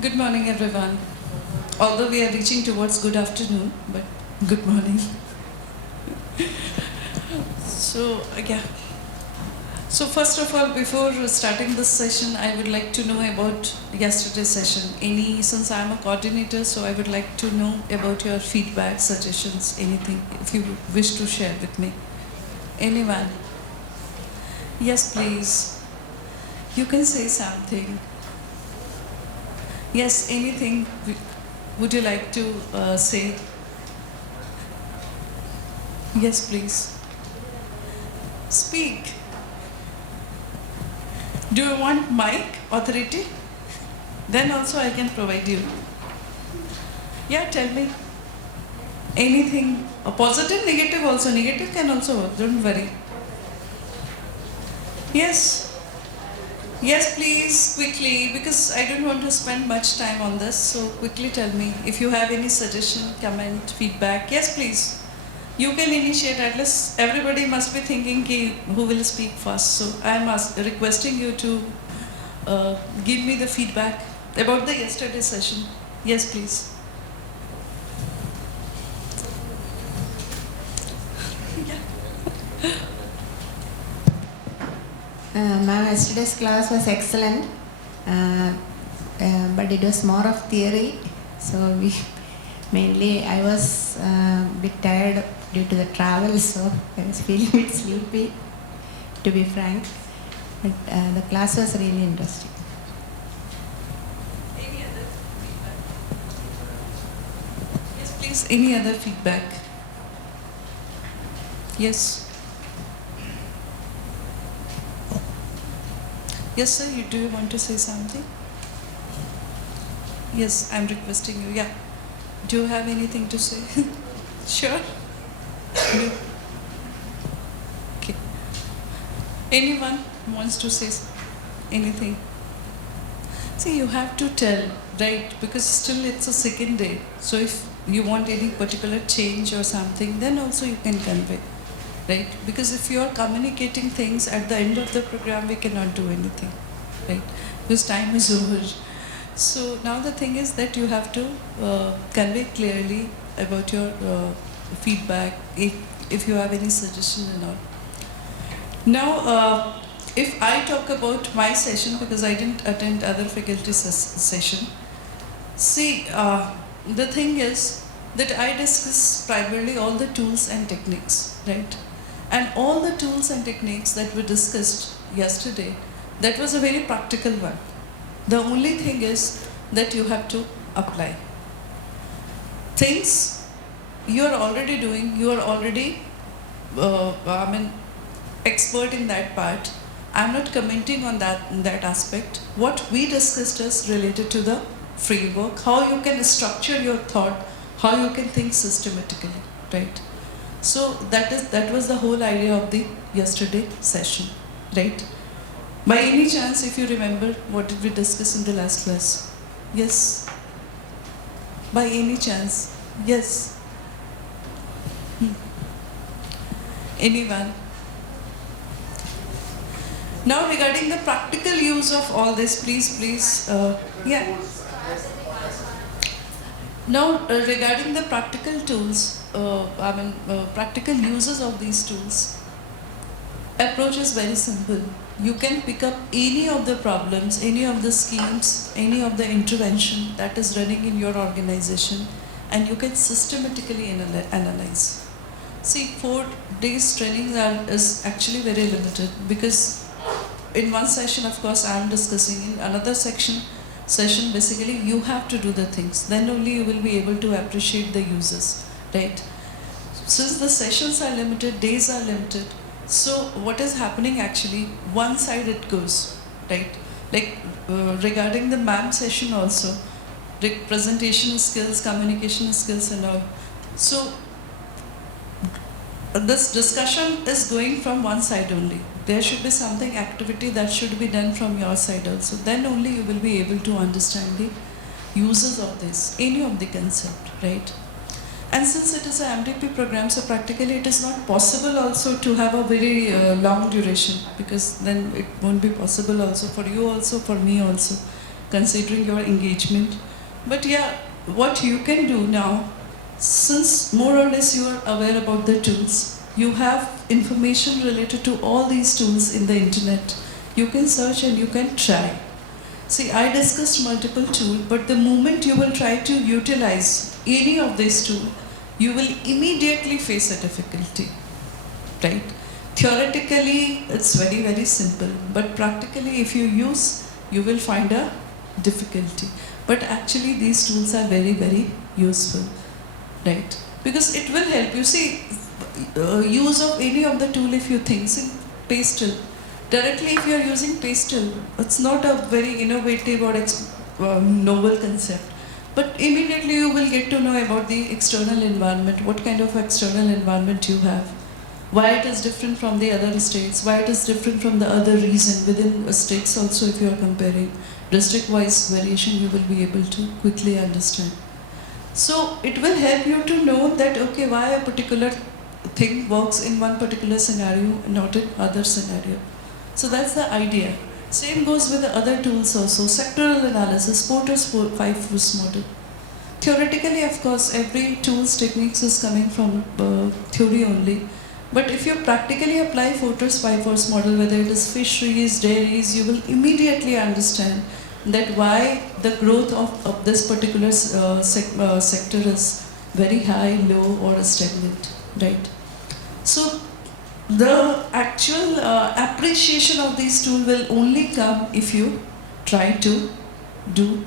Good morning, everyone. Although we are reaching towards good afternoon, but good morning. Yeah. So first of all, before starting this session, I would like to know about yesterday's session. Since I'm a coordinator, so I would like to know about your feedback, suggestions, anything, if you wish to share with me. Anyone? Yes, please. You can say something. Yes, anything would you like to say? Yes, please. Speak. Do you want mic authority? Then also I can provide you. Yeah, tell me. Anything, a positive, negative also. Negative can also work, don't worry. Yes. Yes, please, quickly, because I don't want to spend much time on this. So quickly tell me if you have any suggestion, comment, feedback. Yes, please. You can initiate. At least everybody must be thinking who will speak first. So I am requesting you to give me the feedback about the yesterday's session. Yes, please. Ma'am, yesterday's class was excellent, but it was more of theory. So I was a bit tired due to the travel, so I was feeling a bit sleepy, to be frank. But the class was really interesting. Any other feedback? Yes, please. Any other feedback? Yes. Yes, sir, do you want to say something? Yes, I'm requesting you. Yeah. Do you have anything to say? Sure. No. Okay. Anyone wants to say anything? See, you have to tell, right? Because still it's a second day. So if you want any particular change or something, then also you can convey. Right? Because if you are communicating things at the end of the program, we cannot do anything, right? Because time is over. So now the thing is that you have to convey clearly about your feedback, if you have any suggestion and all. Now, if I talk about my session, because I didn't attend other faculty session, see, the thing is that I discuss primarily all the tools and techniques, right? And all the tools and techniques that we discussed yesterday, that was a very practical one. The only thing is that you have to apply. Things you are already doing, you are already, expert in that part. I'm not commenting on that aspect. What we discussed is related to the framework, how you can structure your thought, how you can think systematically, right? So that was the whole idea of the yesterday session, right? By any chance, if you remember, what did we discuss in the last class? Yes? By any chance? Yes? Anyone? Now regarding the practical use of all this, please, yeah. Now regarding the practical tools, practical uses of these tools, approach is very simple. You can pick up any of the problems, any of the schemes, any of the intervention that is running in your organization, and you can systematically analyze. See, 4 days training is actually very limited, because in one session, of course, I am discussing. In another session, basically, you have to do the things. Then only you will be able to appreciate the uses, right? Since the sessions are limited, days are limited, so what is happening actually, one side it goes, right? Like regarding the MAM session also, presentation skills, communication skills and all. So this discussion is going from one side only. There should be something, activity that should be done from your side also. Then only you will be able to understand the uses of this, any of the concept, right? And since it is an MDP program, so practically it is not possible also to have a very long duration, because then it won't be possible also for you also, for me also, considering your engagement. But yeah, what you can do now, since more or less you are aware about the tools, you have information related to all these tools in the internet. You can search and you can try. See, I discussed multiple tools, but the moment you will try to utilize any of these tools, you will immediately face a difficulty, right? Theoretically, it's very, very simple, but practically if you use, you will find a difficulty. But actually these tools are very, very useful, right? Because it will help you. See, use of any of the tool, if you think, see, pastel. Directly if you are using pastel, it's not a very innovative or novel concept. But immediately you will get to know about the external environment, what kind of external environment you have, why it is different from the other states, why it is different from the other region within states also. If you are comparing district-wise variation, you will be able to quickly understand. So it will help you to know that, okay, why a particular thing works in one particular scenario and not in other scenario. So that's the idea. Same goes with the other tools also. Sectoral analysis, Porter's 5-force model. Theoretically, of course, every tool's techniques is coming from theory only. But if you practically apply Porter's 5-force model, whether it is fisheries, dairies, you will immediately understand that why the growth of this particular sector is very high, low, or stagnant, right? So the actual appreciation of these tools will only come if you try to do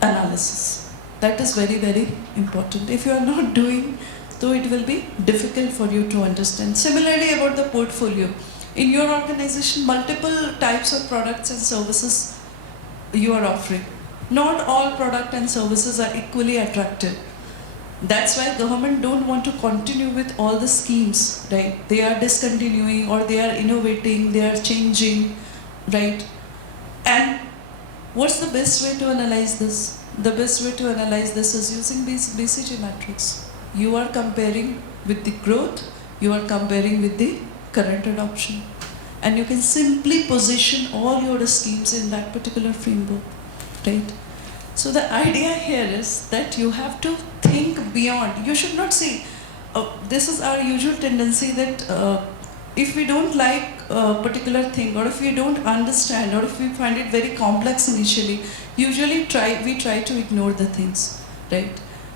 analysis. That is very, very important. If you are not doing, so it will be difficult for you to understand. Similarly about the portfolio. In your organization, multiple types of products and services you are offering. Not all product and services are equally attractive. That's why government don't want to continue with all the schemes, right? They are discontinuing or they are innovating, they are changing, right? And what's the best way to analyze this? The best way to analyze this is using BCG matrix. You are comparing with the growth, you are comparing with the current adoption. And you can simply position all your schemes in that particular framework, right? So the idea here is that you have to think beyond. You should not say, this is our usual tendency that if we don't like a particular thing, or if we don't understand, or if we find it very complex initially, usually we try to ignore the things, right?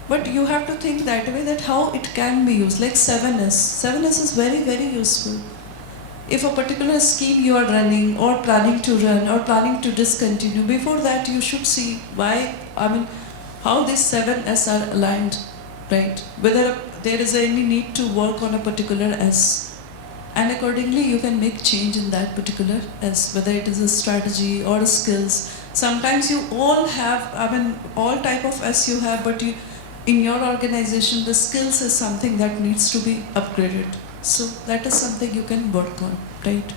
But you have to think that way, that how it can be used, like 7S. 7S is very, very useful. If a particular scheme you are running or planning to run or planning to discontinue, before that you should see why, how these 7S are aligned, right? Whether there is any need to work on a particular S. And accordingly you can make change in that particular S, whether it is a strategy or skills. Sometimes you all have, all type of S you have, but in your organization the skills is something that needs to be upgraded. So that is something you can work on, right?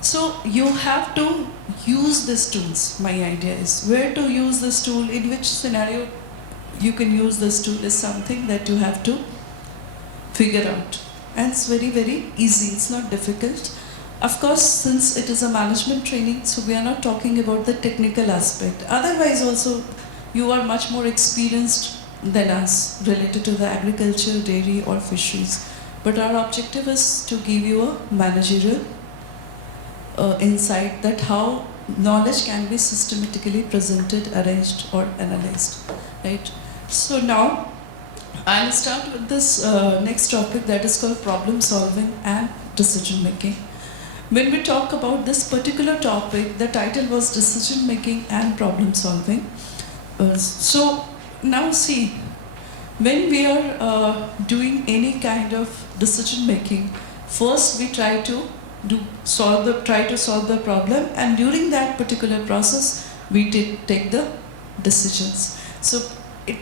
So you have to use these tools. My idea is where to use this tool, in which scenario you can use this tool is something that you have to figure out. And it's very, very easy. It's not difficult. Of course, since it is a management training, so we are not talking about the technical aspect. Otherwise also, you are much more experienced than us related to the agriculture, dairy or fisheries. But our objective is to give you a managerial insight that how knowledge can be systematically presented, arranged or analyzed, right? So now I'll start with this next topic, that is called problem solving and decision making. When we talk about this particular topic, the title was decision making and problem solving. So now see, when we are doing any kind of decision making, first we try to solve the problem, and during that particular process we take the decisions. So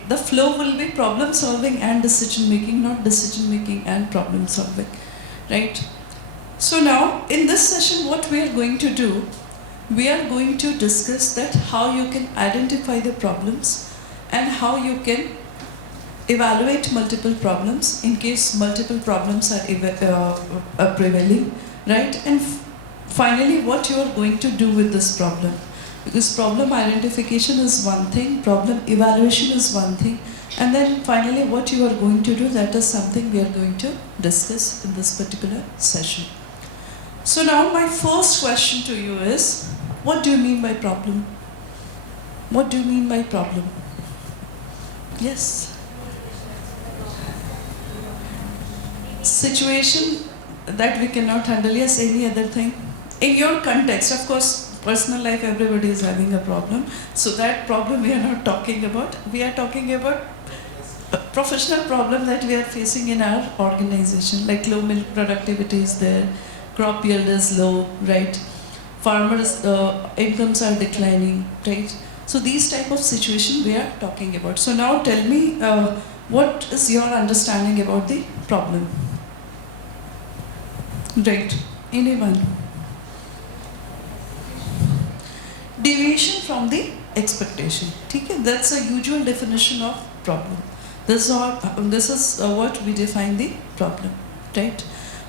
the flow will be problem solving and decision making, not decision making and problem solving, right? So now in this session what we are going to do, we are going to discuss that how you can identify the problems and how you can evaluate multiple problems in case multiple problems are prevailing, right? And finally, what you are going to do with this problem. Because problem identification is one thing, problem evaluation is one thing, and then finally what you are going to do, that is something we are going to discuss in this particular session. So now my first question to you is, what do you mean by problem? What do you mean by problem? Yes. Situation that we cannot handle. Yes, any other thing? In your context, of course, personal life, everybody is having a problem. So that problem we are not talking about. We are talking about a professional problem that we are facing in our organization, like low milk productivity is there, crop yield is low, right? Farmers' incomes are declining, right? So these type of situation we are talking about. So now tell me, what is your understanding about the problem? Right, anyone? Deviation from the expectation. Okay? That's a usual definition of problem. This is what we define the problem, right?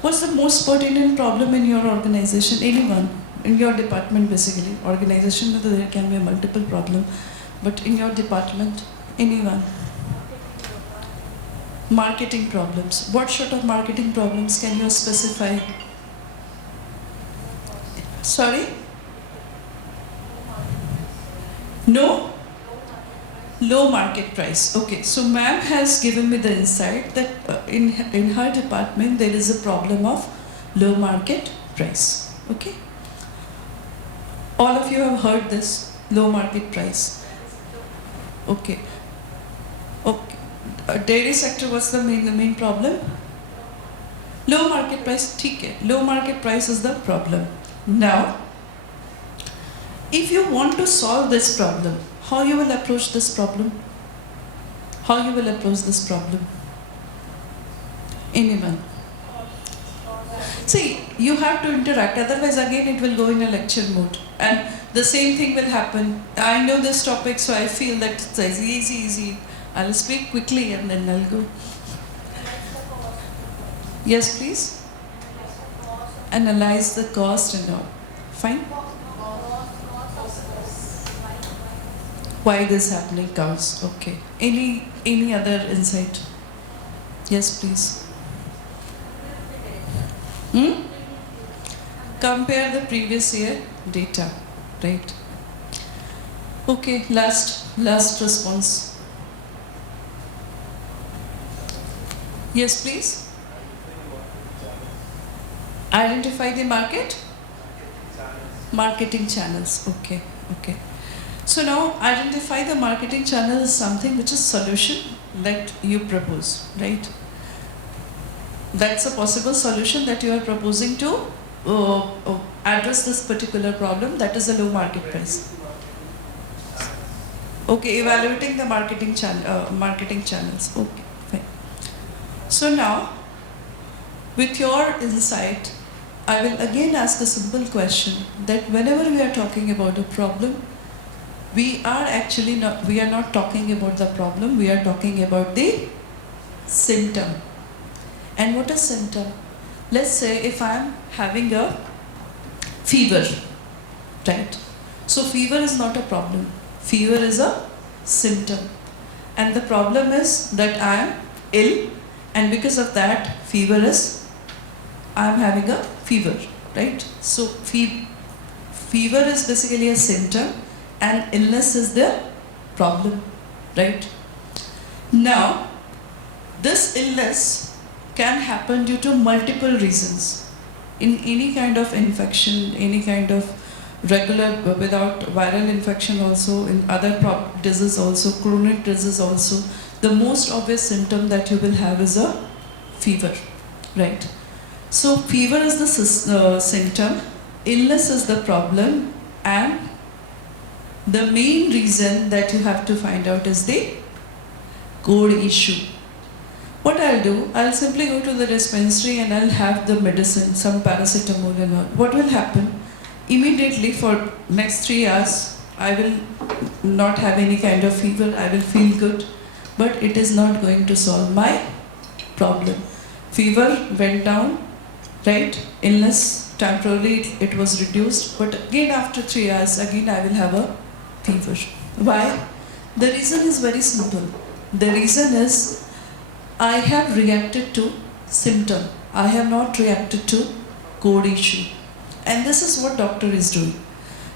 What's the most pertinent problem in your organization? Anyone? In your department, basically. Organization, there can be a multiple problem, but in your department, anyone? Marketing problems. What sort of marketing problems can you specify? Sorry? No? Low market price. Okay, so ma'am has given me the insight that in her department there is a problem of low market price. Okay? All of you have heard this, low market price. Okay. Okay. Dairy sector, what's the main problem? Low market price, okay. Low market price is the problem. Now, if you want to solve this problem, how you will approach this problem? How you will approach this problem? Anyone? See, you have to interact, otherwise again it will go in a lecture mode. And the same thing will happen. I know this topic, so I feel that it's easy. I'll speak quickly and then I'll go. Yes, please. Analyze the cost and all. Fine. Why this happening counts. Okay. Any other insight? Yes, please. Compare the previous year data, right? Okay, last response. Yes, please. Identify the market? Marketing channels. Okay. So now identify the marketing channel is something which is solution that you propose, right? That's a possible solution that you are proposing to address this particular problem, that is a low market price. Okay, evaluating the marketing channels. Okay, fine. So now, with your insight, I will again ask a simple question that whenever we are talking about a problem, we are not talking about the problem, we are talking about the symptom. And what is symptom? Let's say if I am having a fever, right? So fever is not a problem. Fever is a symptom. And the problem is that I am ill, and because of that, I am having a fever, right? So fever is basically a symptom and illness is the problem, right? Now, this illness can happen due to multiple reasons. In any kind of infection, any kind of regular, without viral infection also, in other disease also, chronic disease also, the most obvious symptom that you will have is a fever, right? So fever is the symptom, illness is the problem, and the main reason that you have to find out is the core issue. What I'll do, I'll simply go to the dispensary and I'll have the medicine, some paracetamol and all. What will happen? Immediately for next 3 hours, I will not have any kind of fever, I will feel good, but it is not going to solve my problem. Fever went down, right? Illness temporarily it was reduced, but again after 3 hours, again I will have a fever. Why? The reason is very simple. The reason is I have reacted to symptom. I have not reacted to core issue. And this is what doctor is doing.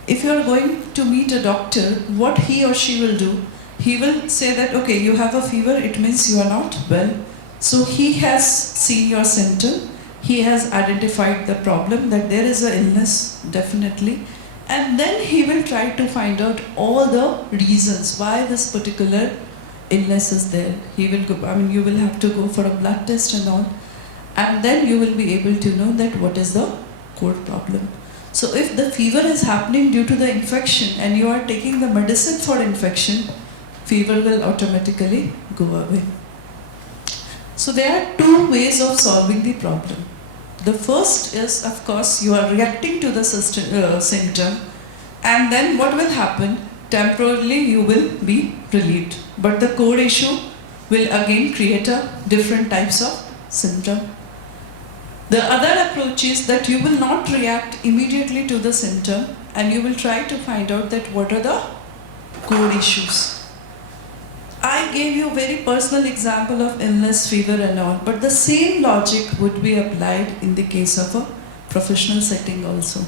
If you are going to meet a doctor, what he or she will do, he will say that, okay, you have a fever, it means you are not well. So he has seen your symptom, he has identified the problem, that there is an illness, definitely. And then he will try to find out all the reasons why this particular illness is there. He will go, you will have to go for a blood test and all. And then you will be able to know that what is the core problem. So if the fever is happening due to the infection and you are taking the medicine for infection, fever will automatically go away. So there are two ways of solving the problem. The first is, of course, you are reacting to the symptom, and then what will happen? Temporarily you will be relieved, but the core issue will again create a different types of symptom. The other approach is that you will not react immediately to the symptom and you will try to find out that what are the core issues. I gave you a very personal example of illness, fever and all, but the same logic would be applied in the case of a professional setting also.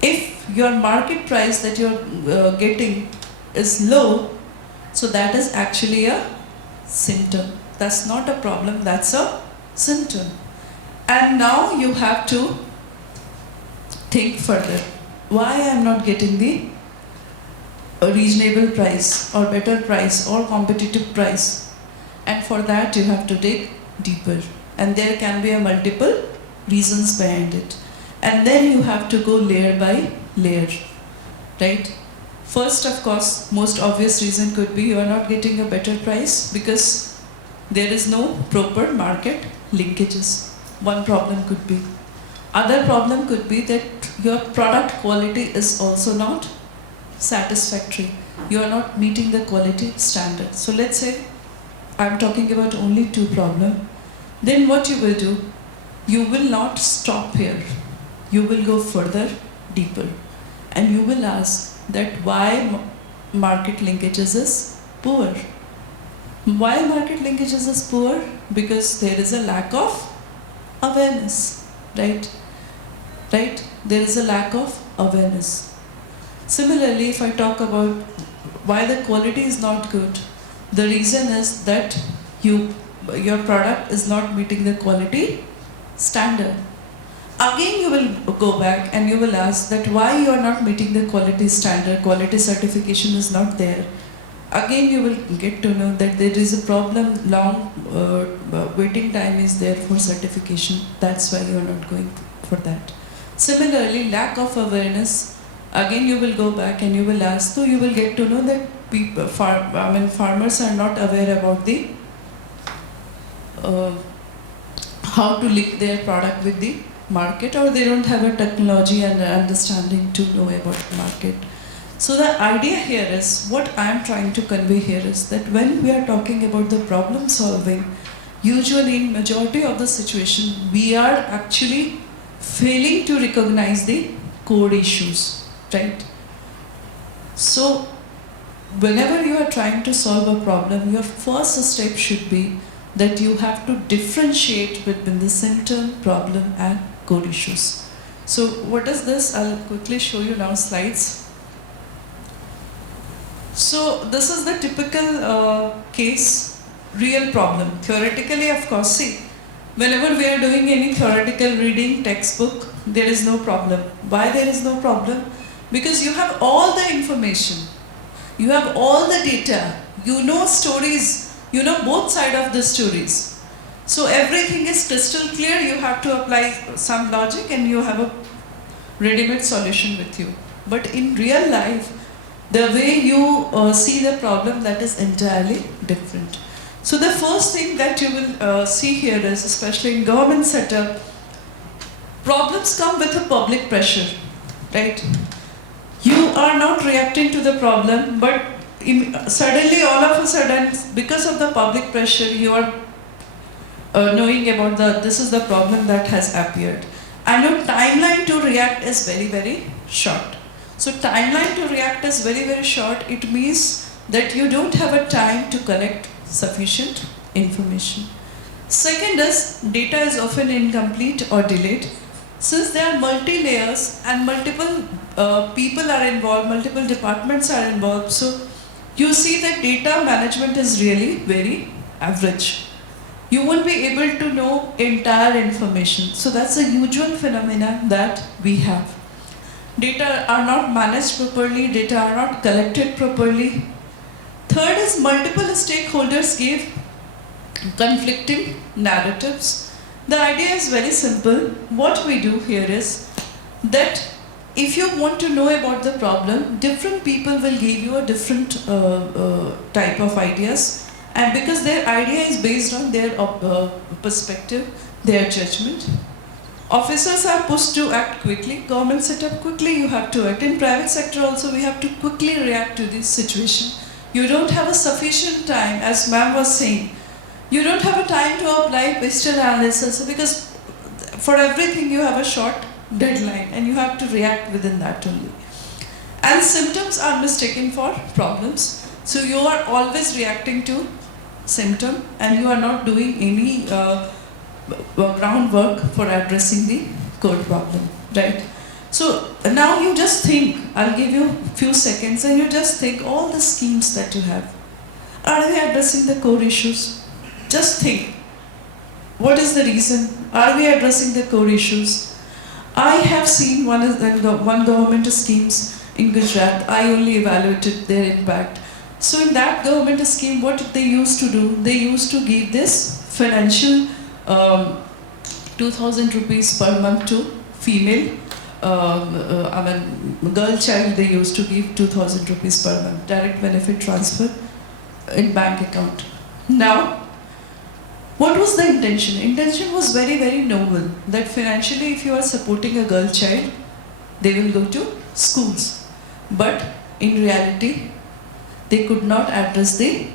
If your market price that you're getting is low, so that is actually a symptom. That's not a problem, that's a symptom. And now you have to think further. Why I am not getting the reasonable price or better price or competitive price? And for that you have to dig deeper. And there can be a multiple reasons behind it. And then you have to go layer by layer, right? First, of course, most obvious reason could be you are not getting a better price because there is no proper market linkages. One problem could be. Other problem could be that your product quality is also not satisfactory. You are not meeting the quality standard. So let's say I'm talking about only two problems. Then what you will do, you will not stop here. You will go further, deeper. And you will ask that why market linkages is poor. Why market linkages is poor? Because there is a lack of awareness, right? Right? There is a lack of awareness. Similarly, if I talk about why the quality is not good, the reason is that your product is not meeting the quality standard. Again, you will go back and you will ask that why you are not meeting the quality standard, quality certification is not there. Again, you will get to know that there is a problem, long waiting time is there for certification. That's why you are not going for that. Similarly, lack of awareness. Again, you will go back and you will ask, so you will get to know that farmers are not aware about the how to link their product with the market, or they don't have a technology and understanding to know about the market. So the idea here is, what I am trying to convey here is that when we are talking about the problem solving, usually in majority of the situation, we are actually failing to recognize the core issues, right? So whenever you are trying to solve a problem, your first step should be that you have to differentiate between the symptom, problem and core issues. So what is this? I'll quickly show you now slides. So this is the typical case, real problem. Theoretically, of course, see, whenever we are doing any theoretical reading textbook, there is no problem. Why there is no problem? Because you have all the information, you have all the data, you know stories, you know both sides of the stories. So everything is crystal clear, you have to apply some logic and you have a ready-made solution with you. But in real life, the way you see the problem, that is entirely different. So the first thing that you will see here is, especially in government setup, problems come with a public pressure, right? You are not reacting to the problem, but suddenly, all of a sudden, because of the public pressure, you are knowing about this is the problem that has appeared. and your timeline to react is very, very short. So timeline to react is very, very short. It means that you don't have a time to collect sufficient information. Second is, data is often incomplete or delayed. Since there are multi-layers and multiple people are involved, multiple departments are involved, so you see that data management is really very average. You won't be able to know entire information. So that's a usual phenomenon that we have. Data are not managed properly, data are not collected properly. Third is, multiple stakeholders give conflicting narratives. The idea is very simple. What we do here is that if you want to know about the problem, different people will give you a different type of ideas, and because their idea is based on their perspective, their judgment. Officers are pushed to act quickly. Government set up quickly, you have to act. In private sector also, we have to quickly react to this situation. You don't have a sufficient time, as ma'am was saying. You don't have a time to apply pistol analysis, because for everything you have a short deadline and you have to react within that only. And symptoms are mistaken for problems. So you are always reacting to symptom and you are not doing any groundwork for addressing the core problem, right? So now you just think, I'll give you a few seconds and you just think all the schemes that you have. Are they addressing the core issues? Just think, what is the reason? Are we addressing the core issues? I have seen one government schemes in Gujarat. I only evaluated their impact. So in that government scheme, what they used to do, they used to give this financial 2,000 rupees per month to female, girl child, they used to give 2,000 rupees per month, direct benefit transfer in bank account. Now, what was the intention? Intention was very, very noble, that financially if you are supporting a girl child, they will go to schools. But in reality, they could not address the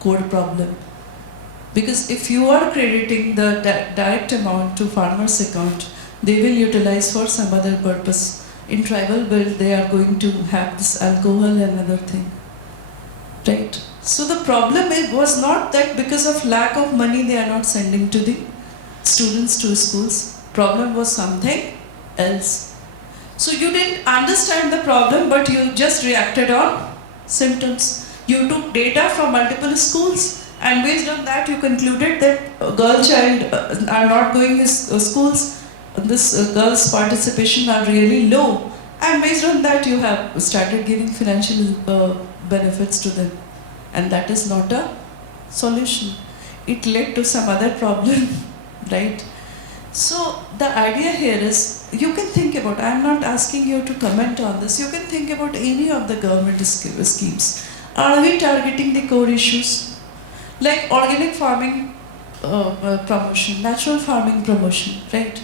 core problem. Because if you are crediting the direct amount to farmer's account, they will utilize for some other purpose. In tribal belt, they are going to have this alcohol and other thing. Right? So the problem was not that because of lack of money they are not sending to the students to schools. Problem was something else. So you didn't understand the problem, but you just reacted on symptoms. You took data from multiple schools, and based on that you concluded that girl child are not going to schools. This girls' participation are really low, and based on that you have started giving financial benefits to them. And that is not a solution. It led to some other problem, right? So the idea here is, you can think about, I am not asking you to comment on this, you can think about any of the government schemes. Are we targeting the core issues? Like organic farming promotion, natural farming promotion, right?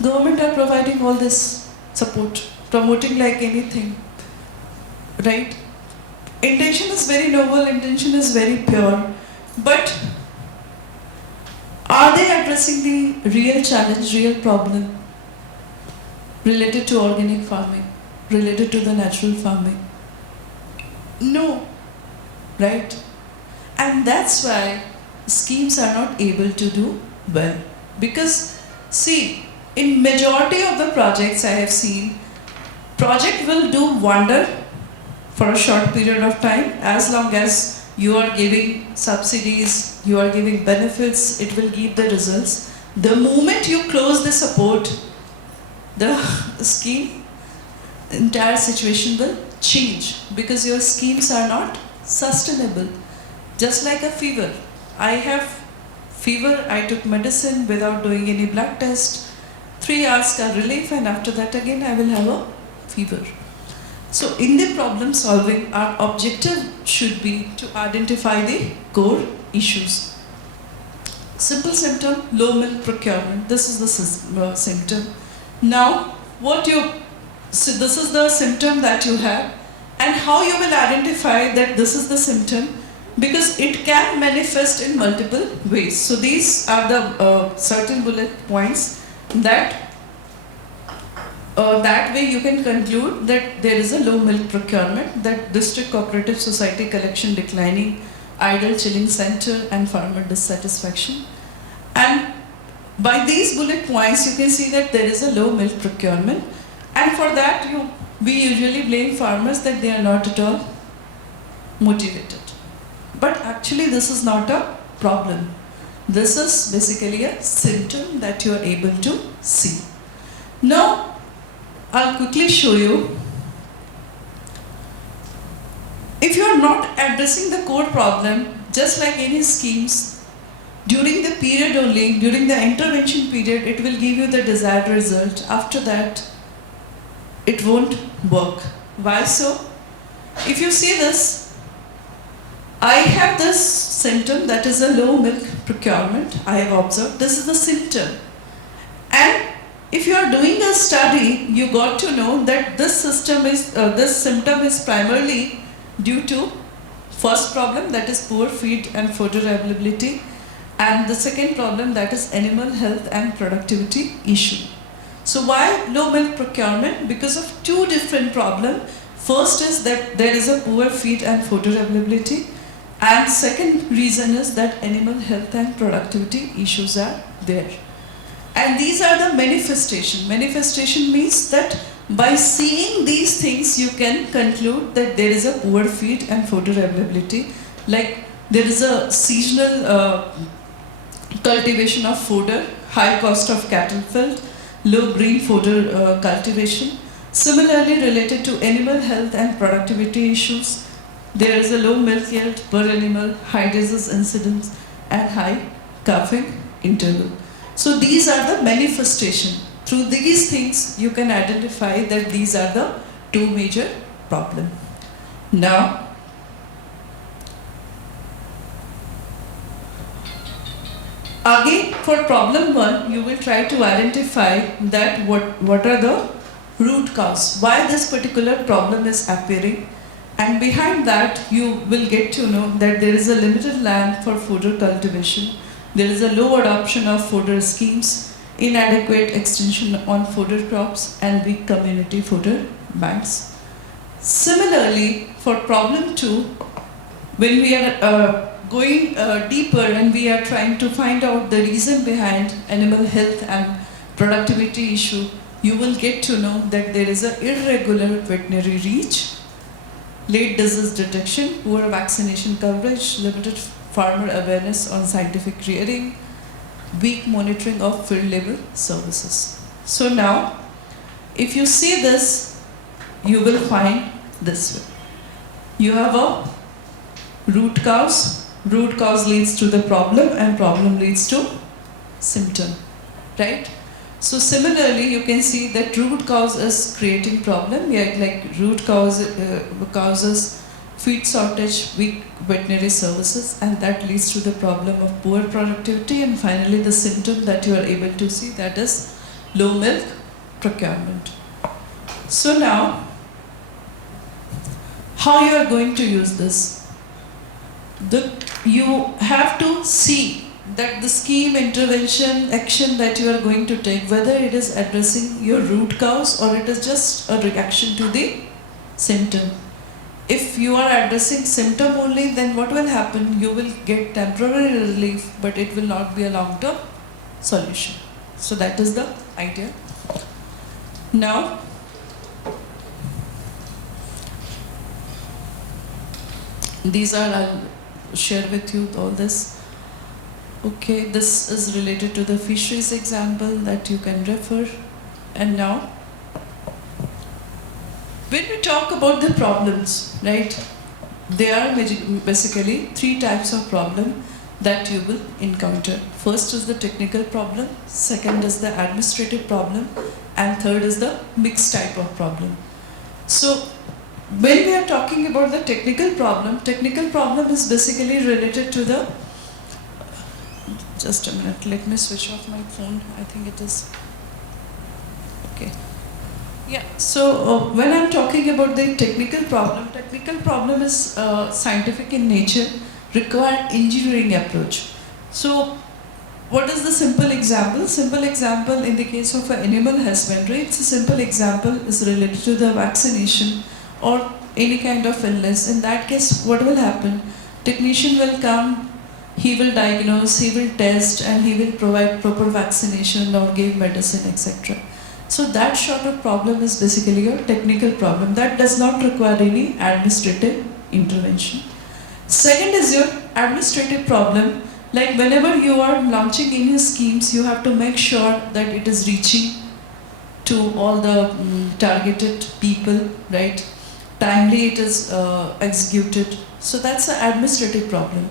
Government are providing all this support, promoting like anything, right? Intention is very noble, intention is very pure, but are they addressing the real challenge, real problem related to organic farming, related to the natural farming? No, right? And that's why schemes are not able to do well. Because see, in majority of the projects I have seen, project will do wonder for a short period of time. As long as you are giving subsidies, you are giving benefits, it will give the results. The moment you close the support, the scheme, entire situation will change, because your schemes are not sustainable. Just like a fever. I have fever, I took medicine without doing any blood test. 3 hours ka relief, and after that again I will have a fever. So in the problem solving, our objective should be to identify the core issues. Simple symptom, low milk procurement. This is the symptom. Now, so this is the symptom that you have, and how you will identify that this is the symptom, because it can manifest in multiple ways. So these are the certain bullet points that that way you can conclude that there is a low milk procurement, that district cooperative society collection declining, idle chilling center, and farmer dissatisfaction. And by these bullet points, you can see that there is a low milk procurement, and for that we usually blame farmers that they are not at all motivated. But actually this is not a problem. This is basically a symptom that you are able to see. Now, I'll quickly show you. If you are not addressing the core problem, just like any schemes, during the period only, during the intervention period, it will give you the desired result. After that, it won't work. Why so? If you see this, I have this symptom that is a low milk procurement. I have observed this is the symptom. And if you are doing a study, you got to know that this symptom is primarily due to first problem, that is poor feed and fodder availability, and the second problem, that is animal health and productivity issue. So why low milk procurement? Because of two different problems. First is that there is a poor feed and fodder availability, and second reason is that animal health and productivity issues are there. And these are the manifestation. Manifestation means that by seeing these things, you can conclude that there is a poor feed and fodder availability. Like there is a seasonal cultivation of fodder, high cost of cattle felt, low green fodder cultivation. Similarly, related to animal health and productivity issues, there is a low milk yield per animal, high disease incidence, and high calving interval. So these are the manifestation. Through these things, you can identify that these are the two major problems. Now, again, for problem 1, you will try to identify that what are the root cause, why this particular problem is appearing, and behind that you will get to know that there is a limited land for fodder cultivation, there is a low adoption of fodder schemes, inadequate extension on fodder crops, and weak community fodder banks. Similarly, for problem 2, when we are going deeper and we are trying to find out the reason behind animal health and productivity issue, you will get to know that there is an irregular veterinary reach, late disease detection, poor vaccination coverage, limited farmer awareness on scientific rearing, weak monitoring of field level services. So now, if you see this, you will find this way. You have a root cause leads to the problem, and problem leads to symptom, right? So similarly, you can see that root cause is creating problem, like root cause causes feed shortage, weak veterinary services, and that leads to the problem of poor productivity, and finally the symptom that you are able to see, that is low milk procurement. So now, how you are going to use this? You have to see that the scheme, intervention, action that you are going to take, whether it is addressing your root cause or it is just a reaction to the symptom. If you are addressing symptom only, then what will happen? You will get temporary relief, but it will not be a long-term solution. So that is the idea. Now, these are, I'll share with you all this. Okay, this is related to the fisheries example that you can refer. And now, when we talk about the problems, right, there are basically 3 types of problem that you will encounter. First is the technical problem, second is the administrative problem, and third is the mixed type of problem. So, when we are talking about the technical problem is basically related to the, just a minute, let me switch off my phone, I think it is, okay. Yeah, so when I'm talking about the technical problem is scientific in nature, require engineering approach. So what is the simple example? Simple example in the case of animal husbandry, it's a simple example is related to the vaccination or any kind of illness. In that case, what will happen? Technician will come, he will diagnose, he will test, and he will provide proper vaccination or give medicine, etc. So that sort of problem is basically a technical problem that does not require any administrative intervention. Second is your administrative problem. Like whenever you are launching any schemes, you have to make sure that it is reaching to all the targeted people, right? Timely it is executed. So that's an administrative problem.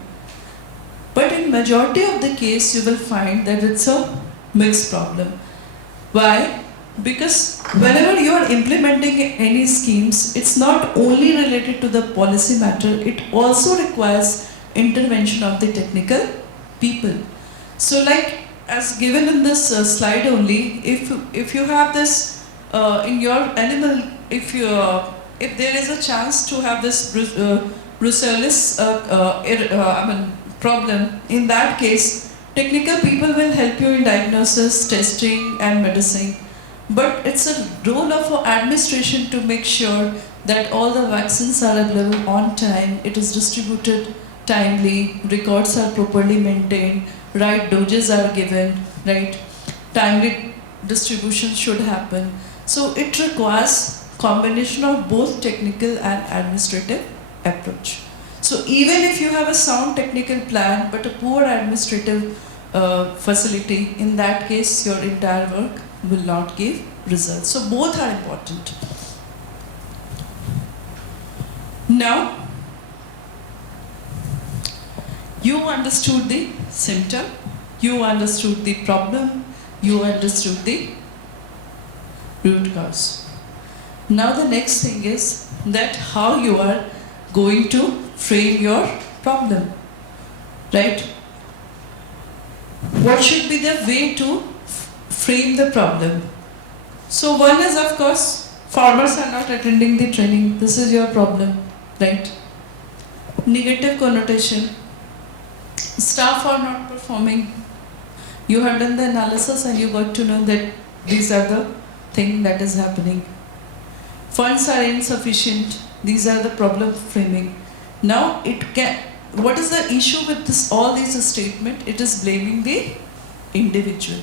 But in majority of the case, you will find that it's a mixed problem. Why? Because whenever you are implementing any schemes, it's not only related to the policy matter, it also requires intervention of the technical people. So like as given in this slide only, if you have this in your animal, if there is a chance to have this brucellosis problem, in that case, technical people will help you in diagnosis, testing and medicine. But it's a role of administration to make sure that all the vaccines are available on time, it is distributed timely, records are properly maintained, right doses are given, right? Timely distribution should happen. So it requires combination of both technical and administrative approach. So even if you have a sound technical plan but a poor administrative facility, in that case your entire work will not give results. So both are important. Now, you understood the symptom, you understood the problem, you understood the root cause. Now the next thing is that how you are going to frame your problem, right? What should be the way to frame the problem? So one is, of course, farmers are not attending the training. This is your problem, right? Negative connotation. Staff are not performing. You have done the analysis and you got to know that these are the thing that is happening. Funds are insufficient. These are the problem framing. Now what is the issue with this? All these statements? It is blaming the individual.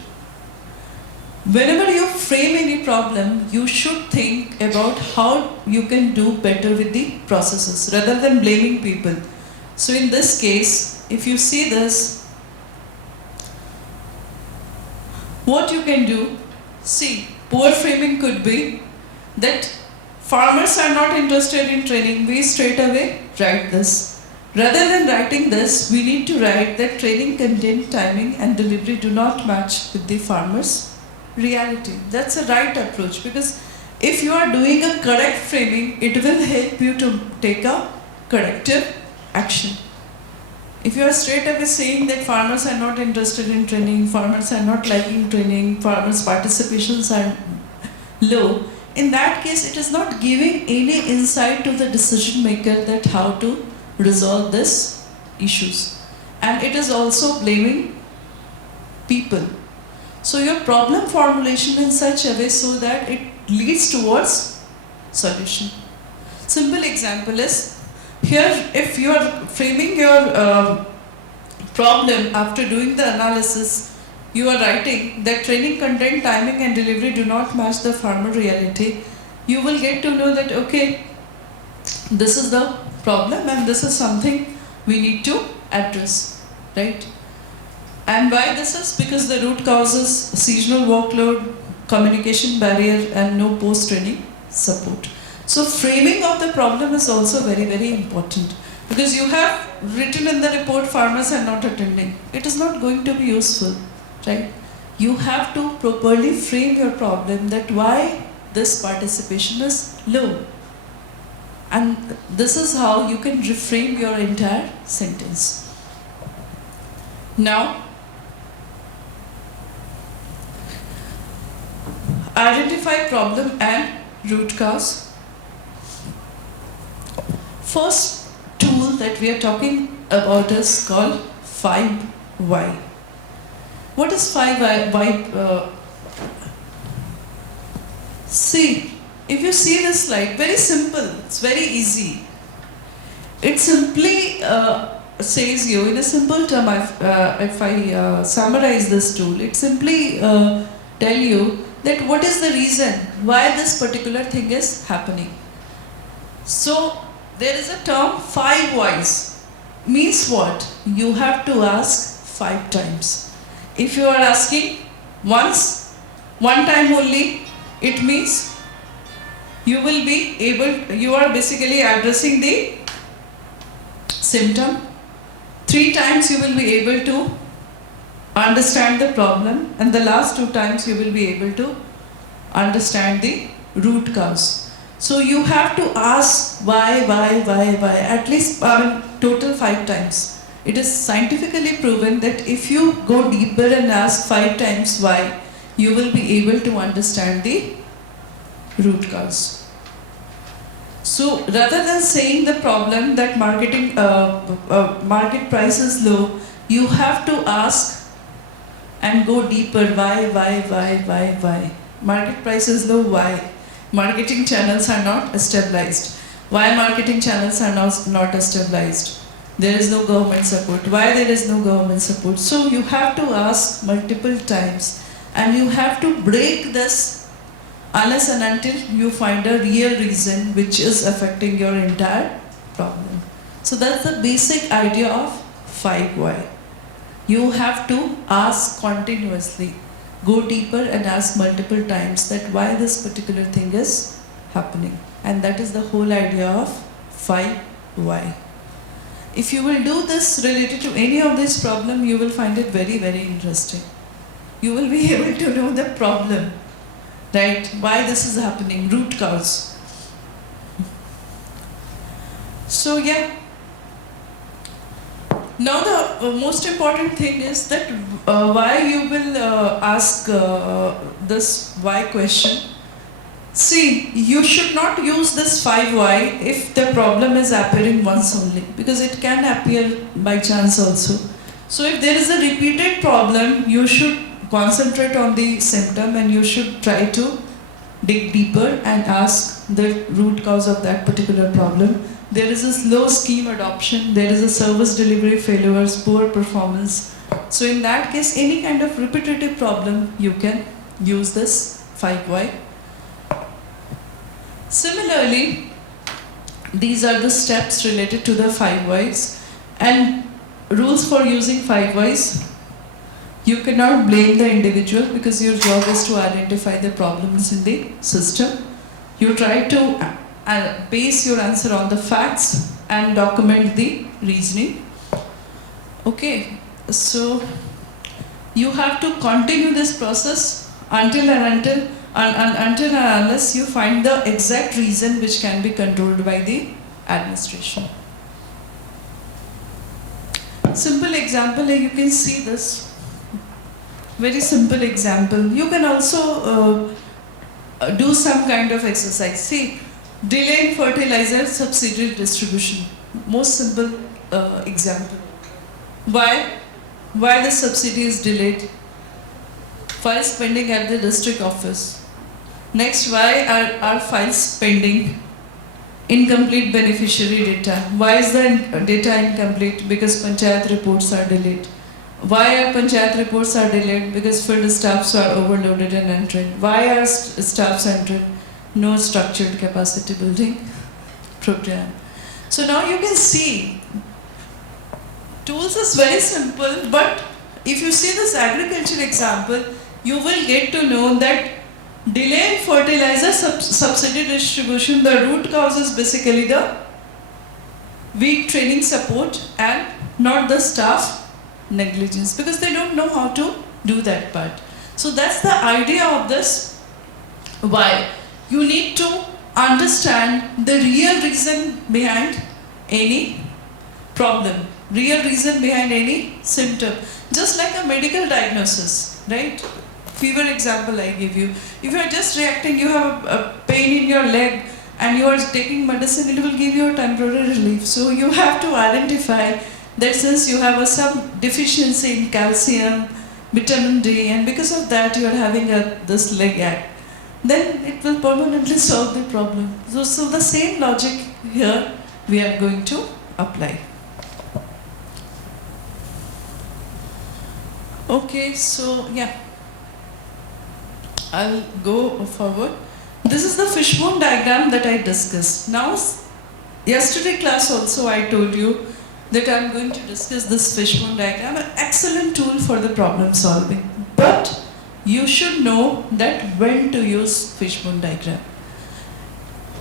Whenever you frame any problem, you should think about how you can do better with the processes rather than blaming people. So in this case, if you see this, what you can do, see, poor framing could be that farmers are not interested in training, we straight away write this. Rather than writing this, we need to write that training content, timing and delivery do not match with the farmers' reality. That's a right approach, because if you are doing a correct framing, it will help you to take a corrective action. If you are straight away saying that farmers are not interested in training, farmers are not liking training, farmers' participations are low, in that case it is not giving any insight to the decision maker that how to resolve these issues. And it is also blaming people. So your problem formulation in such a way so that it leads towards solution. Simple example is, here if you are framing your problem after doing the analysis, you are writing that training content, timing and delivery do not match the farmer reality. You will get to know that, okay, this is the problem and this is something we need to address, right? And why this is? Because the root causes seasonal workload, communication barrier and no post-training support. So framing of the problem is also very, very important, because you have written in the report farmers are not attending. It is not going to be useful, right? You have to properly frame your problem, that why this participation is low. And this is how you can reframe your entire sentence. Now, identify problem and root cause. First tool that we are talking about is called 5 Why. What is 5Y? See, if you see this slide, very simple, it's very easy. It simply says you, in a simple term, if I summarize this tool, it simply tell you that what is the reason why this particular thing is happening. So there is a term 5 whys. Means what? You have to ask 5 times. If you are asking once, one time only, it means you will be able, you are basically addressing the symptom. 3 times you will be able to understand the problem, and the last 2 times you will be able to understand the root cause. So you have to ask why, at least total 5 times. It is scientifically proven that if you go deeper and ask 5 times why, you will be able to understand the root cause. So rather than saying the problem that market price is low, you have to ask and go deeper. Why? Market price is low. Why? Marketing channels are not stabilized. Why marketing channels are not stabilized? There is no government support. Why there is no government support? So you have to ask multiple times, and you have to break this unless and until you find a real reason which is affecting your entire problem. So that's the basic idea of 5Y. You have to ask continuously, go deeper and ask multiple times that why this particular thing is happening. And that is the whole idea of 5Y. If you will do this related to any of this problem, you will find it very, very interesting. You will be able to know the problem, right? Why this is happening, root cause. So yeah. Now the most important thing is that why you will ask this why question. See, you should not use this 5Y if the problem is appearing once only, because it can appear by chance also. So if there is a repeated problem, you should concentrate on the symptom and you should try to dig deeper and ask the root cause of that particular problem. There is a slow scheme adoption, there is a service delivery failures, poor performance. So in that case, any kind of repetitive problem, you can use this 5Y. Similarly, these are the steps related to the 5Ys and rules for using 5Ys. You cannot blame the individual because your job is to identify the problems in the system. You try to base your answer on the facts and document the reasoning. Okay, so you have to continue this process until and unless you find the exact reason which can be controlled by the administration. Simple example, you can see this. Very simple example. You can also do some kind of exercise. See, delay in fertilizer subsidy distribution. Most simple example. Why the subsidy is delayed? Files pending at the district office. Next, why are files pending? Incomplete beneficiary data. Why is the data incomplete? Because panchayat reports are delayed. Why are panchayat reports are delayed? Because field staffs are overloaded and untrained. Why are staffs untrained? No structured capacity building program. So now you can see, tools is very simple, but if you see this agriculture example, you will get to know that delay in fertilizer subsidy distribution, the root cause is basically the weak training support and not the staff negligence, because they don't know how to do that part. So that's the idea of this. Why? You need to understand the real reason behind any problem, real reason behind any symptom. Just like a medical diagnosis, right? Fever example I give you. If you are just reacting, you have a pain in your leg and you are taking medicine, it will give you a temporary relief. So you have to identify that since you have some deficiency in calcium, vitamin D, and because of that you are having this leg ache, then it will permanently solve the problem. So the same logic here we are going to apply. Okay, so yeah, I'll go forward. This is the fishbone diagram that I discussed. Now, yesterday class also I told you that I'm going to discuss this fishbone diagram, an excellent tool for the problem solving. But you should know that when to use fishbone diagram.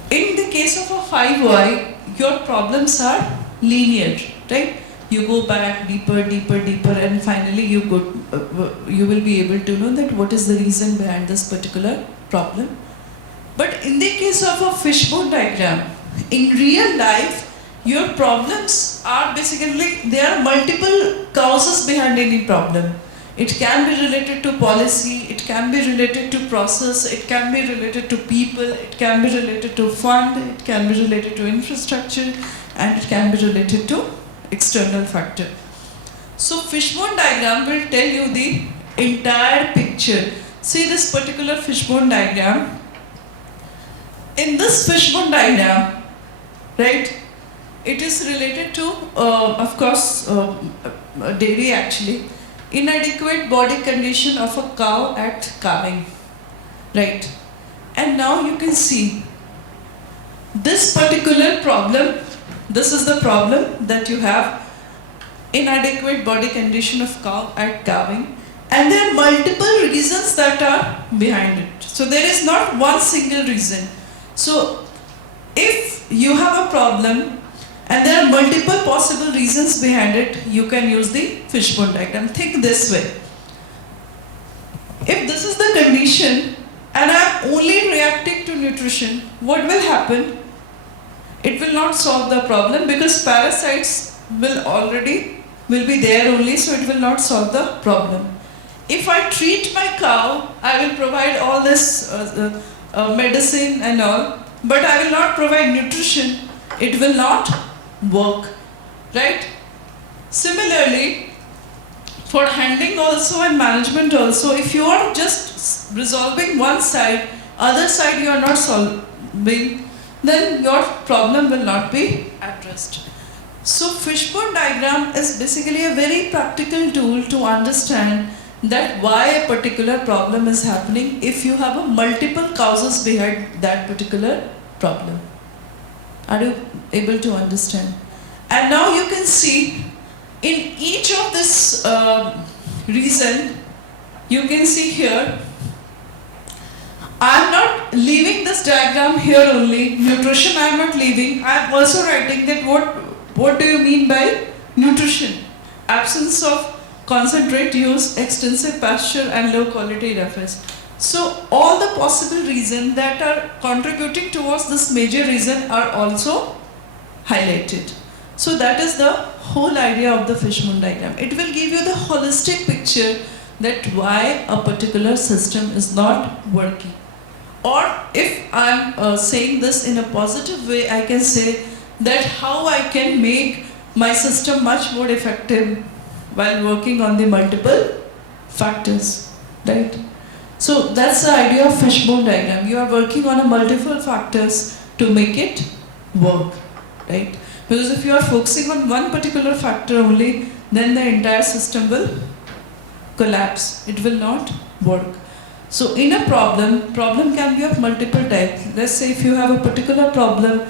In the case of a 5Y, your problems are linear, right? You go back deeper, deeper, deeper, and finally you will be able to know that what is the reason behind this particular problem. But in the case of a fishbone diagram, in real life, your problems are basically, there are multiple causes behind any problem. It can be related to policy, it can be related to process, it can be related to people, it can be related to fund, it can be related to infrastructure, and it can be related to external factor. So fishbone diagram will tell you the entire picture. See this particular fishbone diagram. In this fishbone diagram, right, it is related to, of course, dairy actually, inadequate body condition of a cow at calving, right? And now you can see this particular problem, this is the problem that you have, inadequate body condition of cow at calving, and there are multiple reasons that are behind it. So there is not one single reason. So if you have a problem and there are multiple possible reasons behind it, you can use the fishbone diagram. Think this way. If this is the condition and I am only reacting to nutrition, what will happen? It will not solve the problem because parasites will be there only, so it will not solve the problem. If I treat my cow, I will provide all this medicine and all, but I will not provide nutrition, it will not work, right? Similarly, for handling also and management also, if you are just resolving one side, other side you are not solving, then your problem will not be addressed. So fishbone diagram is basically a very practical tool to understand that why a particular problem is happening if you have a multiple causes behind that particular problem. Are you able to understand? And now you can see in each of this reason, you can see here, I am not leaving this diagram here only, nutrition I am not leaving, I am also writing that what do you mean by nutrition? Absence of concentrate use, extensive pasture and low quality reference. So all the possible reasons that are contributing towards this major reason are also highlighted. So that is the whole idea of the fishbone diagram. It will give you the holistic picture that why a particular system is not working. Or if I am saying this in a positive way, I can say that how I can make my system much more effective while working on the multiple factors, right? So that's the idea of fishbone diagram. You are working on a multiple factors to make it work, right? Because if you are focusing on one particular factor only, then the entire system will collapse. It will not work. So in a problem can be of multiple types. Let's say if you have a particular problem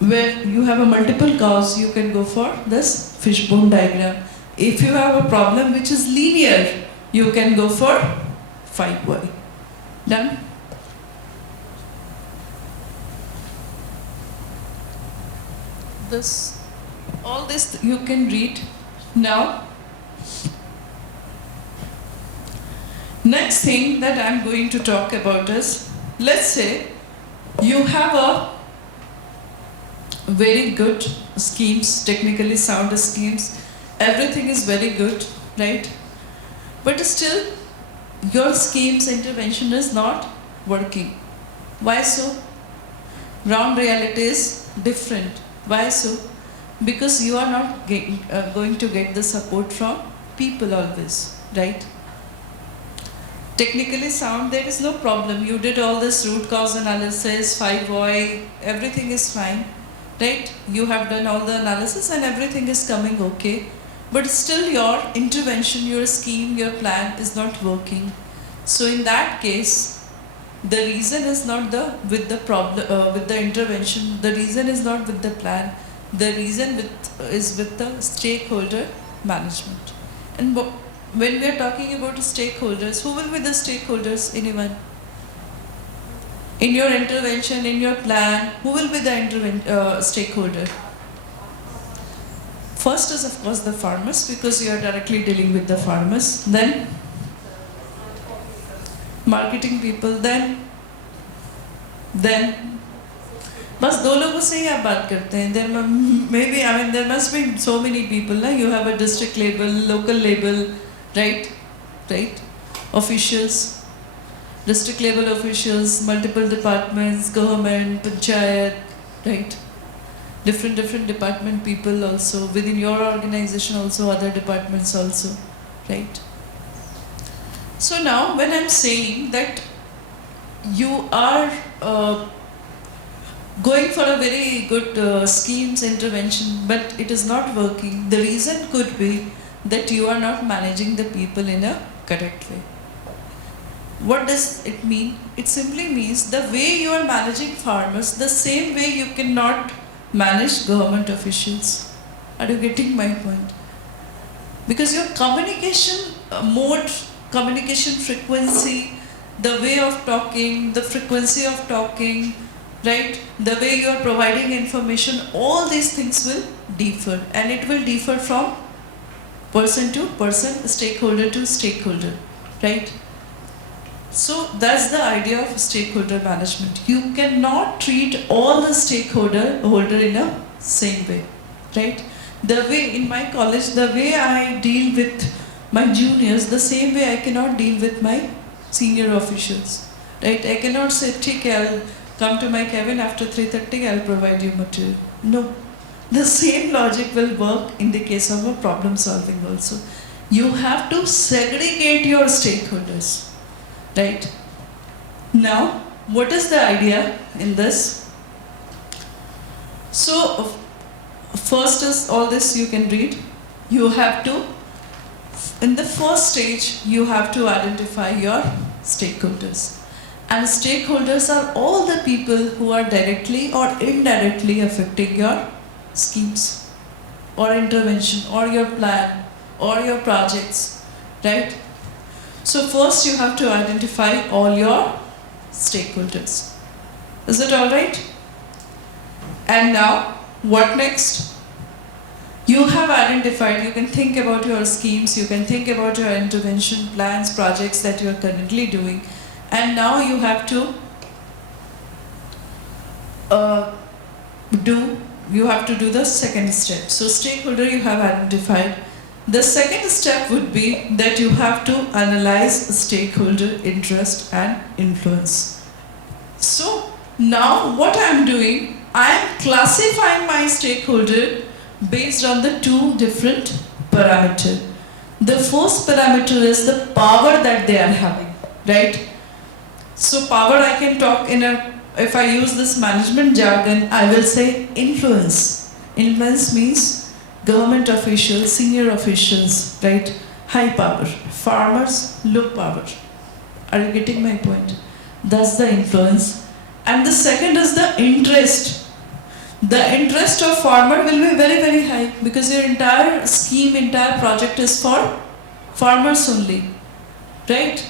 where you have a multiple cause, you can go for this fishbone diagram. If you have a problem which is linear, you can go for 5Y. Done? All this you can read. Now, next thing that I'm going to talk about is, let's say you have a very good schemes, technically sound schemes, everything is very good, right? But still, your scheme's intervention is not working. Why so? Ground reality is different. Why so? Because you are not going to get the support from people always. right? Technically sound, there is no problem. You did all this root cause analysis, 5 why, everything is fine, right? You have done all the analysis and everything is coming okay. But still your intervention, your scheme, your plan is not working. So in that case, the reason is not with the intervention. The reason is not with the plan. The reason is with the stakeholder management. And when we are talking about stakeholders, who will be the stakeholders? Anyone? In your intervention, in your plan, who will be the stakeholder? First is of course the farmers, because you are directly dealing with the farmers. Then marketing people. Then बस दो लोगों से ही आप बात करते हैं. There must be so many people. Na? You have a district level, local level, right? Officials, district level officials, multiple departments, government, panchayat, right? Different department people also, within your organization also, other departments also, right? So now when I'm saying that you are going for a very good schemes intervention, but it is not working, the reason could be that you are not managing the people in a correct way. What does it mean? It simply means the way you are managing farmers, the same way you cannot manage government officials. Are you getting my point? Because your communication mode, communication frequency, the way of talking, the frequency of talking, right? The way you are providing information, all these things will differ, and it will differ from person to person, stakeholder to stakeholder, right? So that's the idea of stakeholder management. You cannot treat all the stakeholder in a same way, right? The way in my college, the way I deal with my juniors, the same way I cannot deal with my senior officials, right? I cannot say, "Okay, I'll come to my cabin after 3:30, I'll provide you material." No. The same logic will work in the case of a problem solving also. You have to segregate your stakeholders, right? Now, what is the idea in this? So, first is all this you can read. You have to, in the first stage, you have to identify your stakeholders. And stakeholders are all the people who are directly or indirectly affecting your schemes or intervention or your plan or your projects, right? So first you have to identify all your stakeholders. Is it all right? And now, what next? You have identified, you can think about your schemes, you can think about your intervention plans, projects that you are currently doing. And now you have to do the second step. So stakeholder you have identified. The second step would be that you have to analyze stakeholder interest and influence. So now what I am doing, I am classifying my stakeholder based on the two different parameters. The first parameter is the power that they are having, right? So power, I can talk if I use this management jargon, I will say influence. Influence means government officials, senior officials, right? High power. Farmers, low power. Are you getting my point? That's the influence. And the second is the interest. The interest of farmer will be very, very high, because your entire scheme, entire project is for farmers only, right?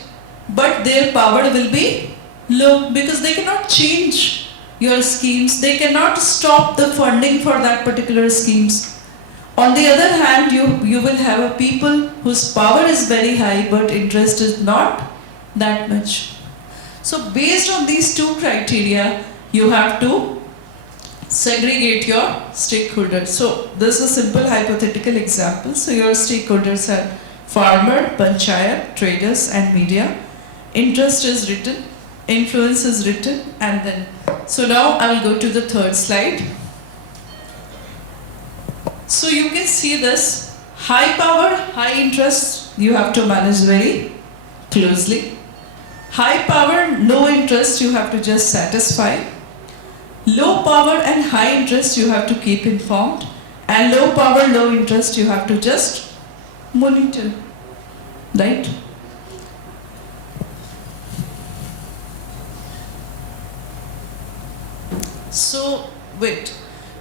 But their power will be low, because they cannot change your schemes. They cannot stop the funding for that particular schemes. On the other hand, you will have a people whose power is very high, but interest is not that much. So based on these two criteria, you have to segregate your stakeholders. So this is a simple hypothetical example. So your stakeholders are farmer, panchayat, traders and media. Interest is written, influence is written, and then, so now I will go to the third slide. So you can see this, high power, high interest, you have to manage very closely. High power, low interest, you have to just satisfy. Low power and high interest, you have to keep informed. And low power, low interest, you have to just monitor. Right? So, wait.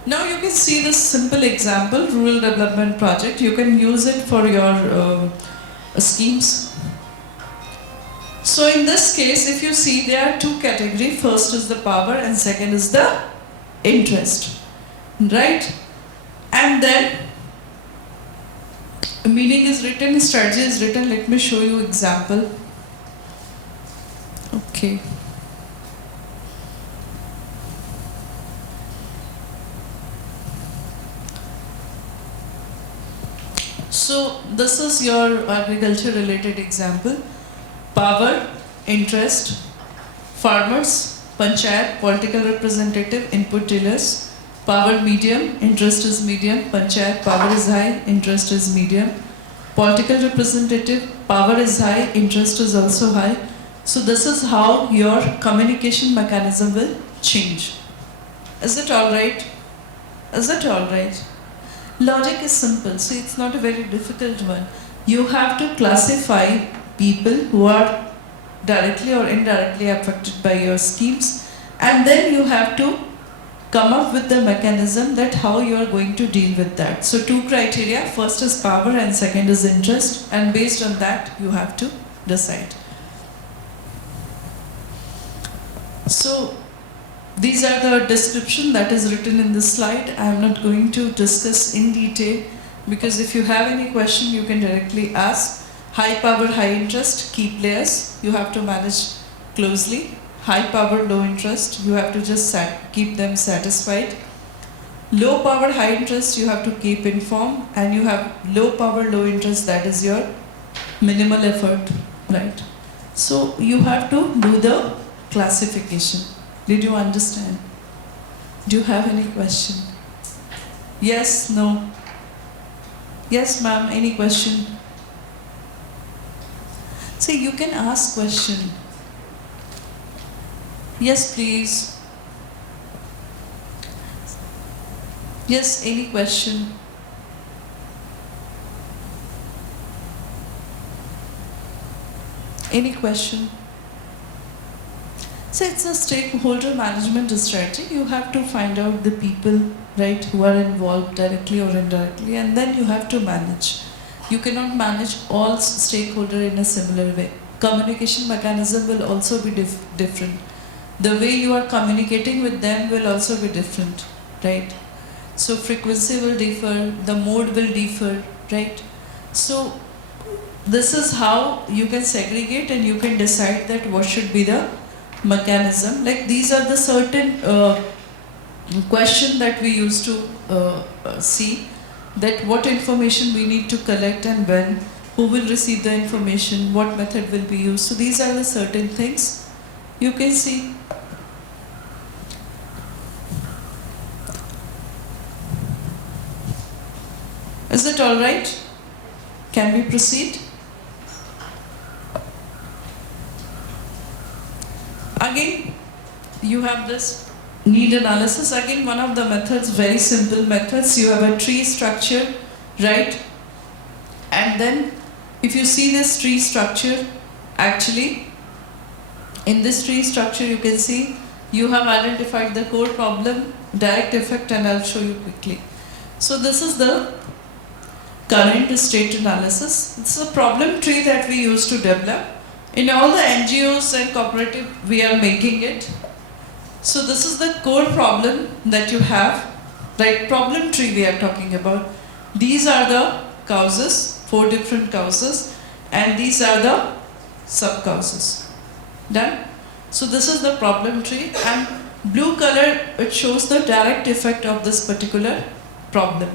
Now you can see this simple example, rural development project. You can use it for your schemes. So in this case, if you see, there are two categories. First is the power and second is the interest. Right? And then meaning is written, strategy is written. Let me show you example. Okay. So this is your agriculture related example. Power, interest, farmers, panchayat, political representative, input dealers. Power medium, interest is medium, panchayat, power is high, interest is medium. Political representative, power is high, interest is also high. So this is how your communication mechanism will change. Is it alright? Is it alright? Logic is simple, so it's not a very difficult one. You have to classify people who are directly or indirectly affected by your schemes, and then you have to come up with the mechanism that how you are going to deal with that. So two criteria, first is power and second is interest, and based on that you have to decide. So these are the description that is written in this slide. I am not going to discuss in detail because if you have any question you can directly ask. High power, high interest, key players, you have to manage closely. High power, low interest, you have to just keep them satisfied. Low power, high interest, you have to keep informed, and you have low power, low interest, that is your minimal effort, right? So you have to do the classification. Did you understand? Do you have any question? Yes, no? Yes, ma'am, any question? See, you can ask question. Yes, please. Yes, any question? Any question? So it's a stakeholder management strategy. You have to find out the people, right, who are involved directly or indirectly, and then you have to manage. You cannot manage all stakeholders in a similar way. Communication mechanism will also be different. The way you are communicating with them will also be different, right? So frequency will differ, the mode will differ, right? So this is how you can segregate and you can decide that what should be the mechanism. Like these are the certain question that we used to see, that what information we need to collect and when, who will receive the information, what method will be used. So these are the certain things you can see. Is it all right? Can we proceed? Again, you have this need analysis. Again, one of the methods, very simple methods. You have a tree structure, right? And then, if you see this tree structure, actually, in this tree structure, you can see you have identified the core problem, direct effect, and I'll show you quickly. So this is the current state analysis. It's a problem tree that we use to develop. In all the NGOs and cooperative, we are making it. So this is the core problem that you have, right? Problem tree we are talking about. These are the causes, 4 different causes, and these are the sub-causes. Done? So this is the problem tree, and blue color, it shows the direct effect of this particular problem.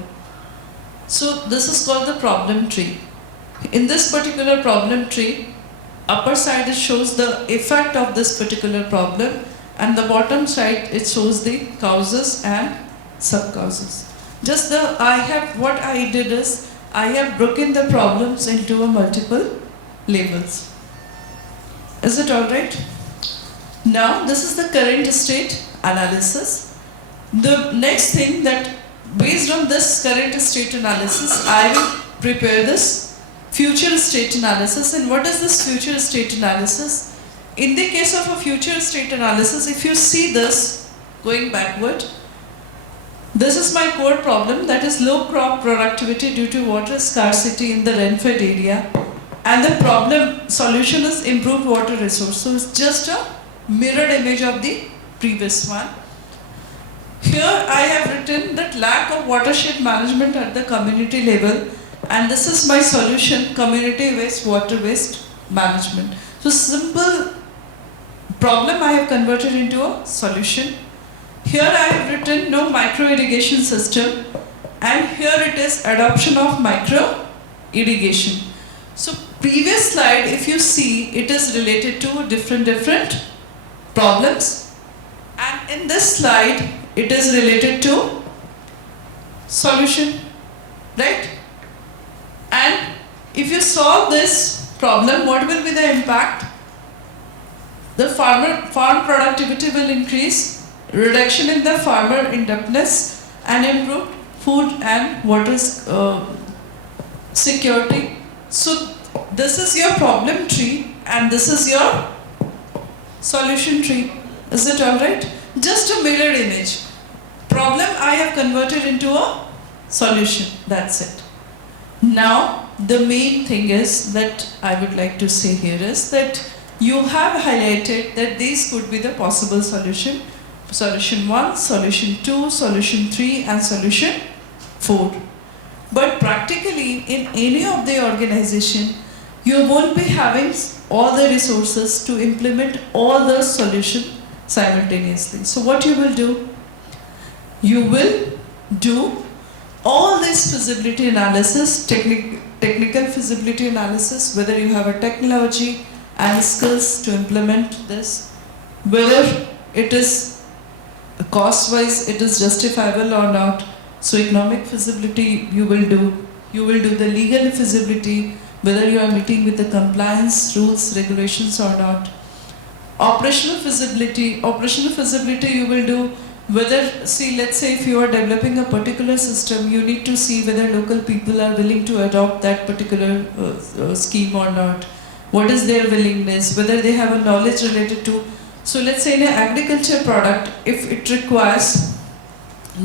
So this is called the problem tree. In this particular problem tree, upper side it shows the effect of this particular problem, and the bottom side it shows the causes and sub-causes. Just what I did is, I have broken the problems into a multiple levels. Is it alright? Now this is the current state analysis. The next thing that based on this current state analysis, I will prepare this future state analysis. And what is this future state analysis? In the case of a future state analysis, if you see this going backward, this is my core problem, that is low crop productivity due to water scarcity in the rain-fed area, and the problem solution is improved water resource. So it's just a mirrored image of the previous one. Here I have written that lack of watershed management at the community level, and this is my solution, community waste, water waste management. So simple problem I have converted into a solution. Here I have written no micro irrigation system, and here it is adoption of micro irrigation. So previous slide, if you see, it is related to different problems, and in this slide it is related to solution, right? And if you solve this problem, what will be the impact? The farm productivity will increase, reduction in the farmer indebtedness, and improved food and water security. So this is your problem tree and this is your solution tree. Is it alright? Just a mirrored image. Problem I have converted into a solution. That's it. Now the main thing is that I would like to say here is that you have highlighted that these could be the possible solution. Solution 1, solution 2, solution 3 and solution 4. But practically in any of the organization, you won't be having all the resources to implement all the solutions simultaneously. So what you will do? You will do all this feasibility analysis, technical feasibility analysis, whether you have a technology and skills to implement this, whether it is cost-wise it is justifiable or not. So economic feasibility you will do the legal feasibility, whether you are meeting with the compliance rules, regulations or not. Operational feasibility you will do whether, see, let's say if you are developing a particular system, you need to see whether local people are willing to adopt that particular scheme or not. What is their willingness, whether they have a knowledge related to. So let's say in an agriculture product, if it requires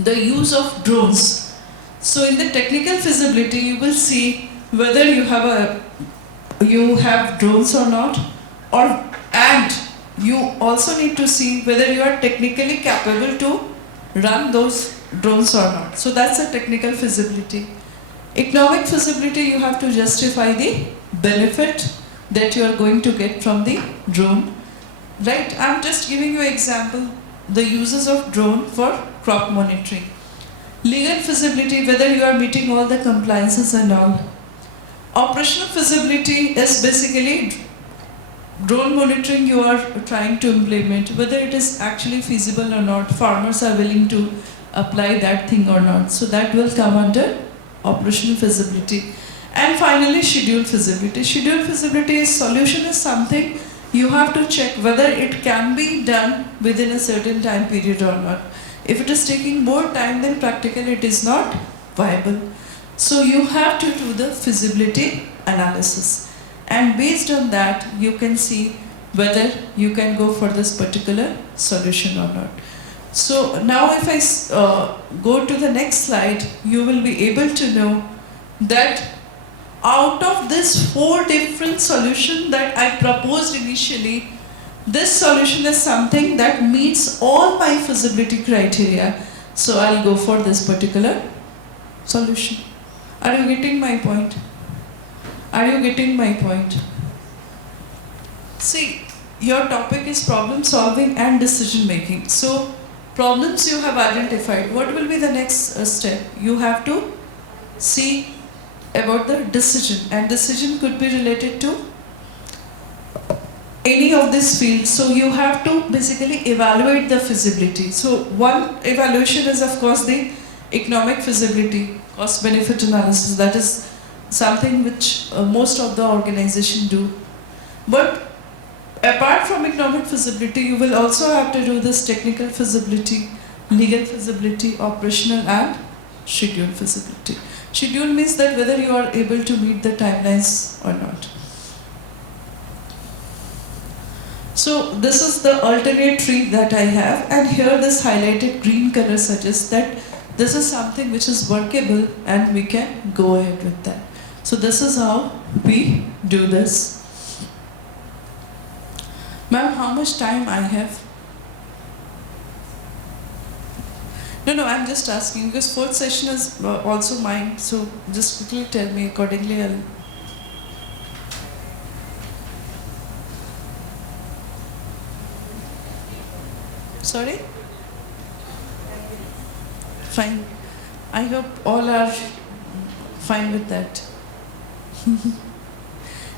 the use of drones, so in the technical feasibility you will see whether you have drones or not, and you also need to see whether you are technically capable to run those drones or not. So that's a technical feasibility. Economic feasibility, you have to justify the benefit that you are going to get from the drone. Right, I'm just giving you an example, the uses of drone for crop monitoring. Legal feasibility, whether you are meeting all the compliances and all. Operational feasibility is basically drone monitoring you are trying to implement, whether it is actually feasible or not, farmers are willing to apply that thing or not. So that will come under operational feasibility. And finally, schedule feasibility. Schedule feasibility is solution is something you have to check whether it can be done within a certain time period or not. If it is taking more time, then practically it is not viable. So you have to do the feasibility analysis. And based on that, you can see whether you can go for this particular solution or not. So now if I go to the next slide, you will be able to know that out of this 4 different solutions that I proposed initially, this solution is something that meets all my feasibility criteria. So I'll go for this particular solution. Are you getting my point? Are you getting my point? See, your topic is problem solving and decision making. So problems you have identified. What will be the next step? You have to see about the decision, and decision could be related to any of this field. So you have to basically evaluate the feasibility. So one evaluation is of course the economic feasibility, cost benefit analysis, that is something which most of the organization do. But apart from economic feasibility, you will also have to do this technical feasibility, legal feasibility, operational and schedule feasibility. Schedule means that whether you are able to meet the timelines or not. So this is the alternate tree that I have, and here this highlighted green color suggests that this is something which is workable and we can go ahead with that. So this is how we do this. Ma'am, how much time I have? No, I'm just asking because fourth session is also mine. So just quickly tell me accordingly. Sorry? Fine. I hope all are fine with that.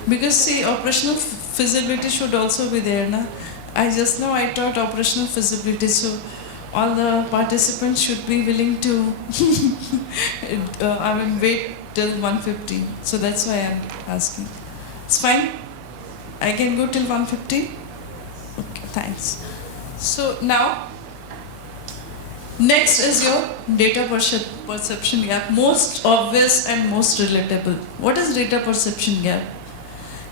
Because see, operational feasibility should also be there. Na? I taught operational feasibility, so all the participants should be willing to wait till 1:15. So that's why I'm asking. It's fine? I can go till 1:15? Okay, thanks. So now, next is your data perception gap. Most obvious and most relatable. What is data perception gap?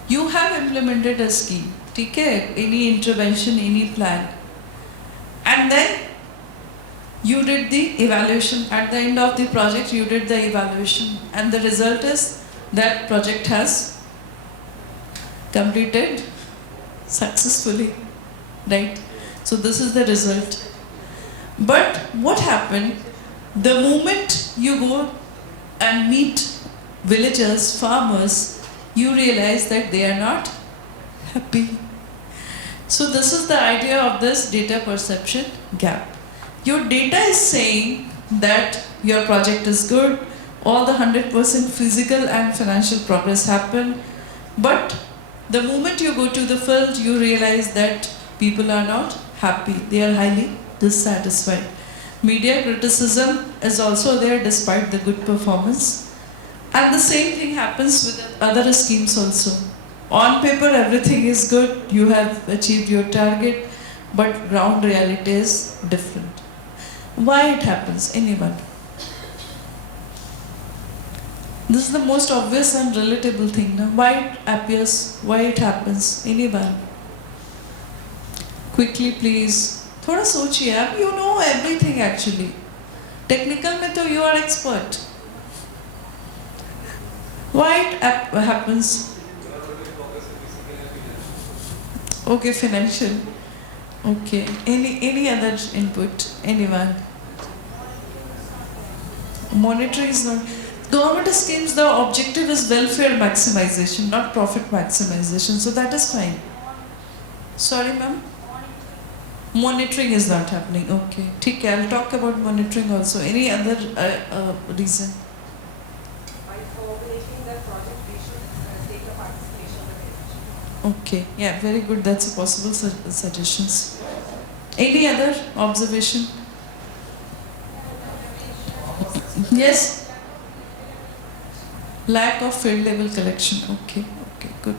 You have implemented a scheme, okay? Any intervention, any plan. And then you did the evaluation. At the end of the project, you did the evaluation. And the result is that project has completed successfully, right? So this is the result. But what happened, the moment you go and meet villagers, farmers, you realize that they are not happy. So this is the idea of this data perception gap. Your data is saying that your project is good, all the 100% physical and financial progress happen, but the moment you go to the field, you realize that people are not happy, they are highly dissatisfied. Media criticism is also there despite the good performance. And the same thing happens with other schemes also. On paper, everything is good, you have achieved your target, but ground reality is different. Why it happens? Anyone? This is the most obvious and relatable thing. Now, why it appears, why it happens? Anyone? Quickly, please. थोड़ा सोचिए आप. You know everything actually. Technical में तो you are expert. Why it happens? Okay, financial. Okay. Any other input? Anyone? Monetary is not. Government schemes, the objective is welfare maximization, not profit maximization. So that is fine. Sorry, ma'am? Monitoring is not happening. Okay. ठीक है. I'll talk about monitoring also. Any other reason? By formulating the project, we should take the participation of the village. Okay. Yeah, very good. That's a possible suggestions. Any other observation? Yes? Lack of field level collection. Okay, good.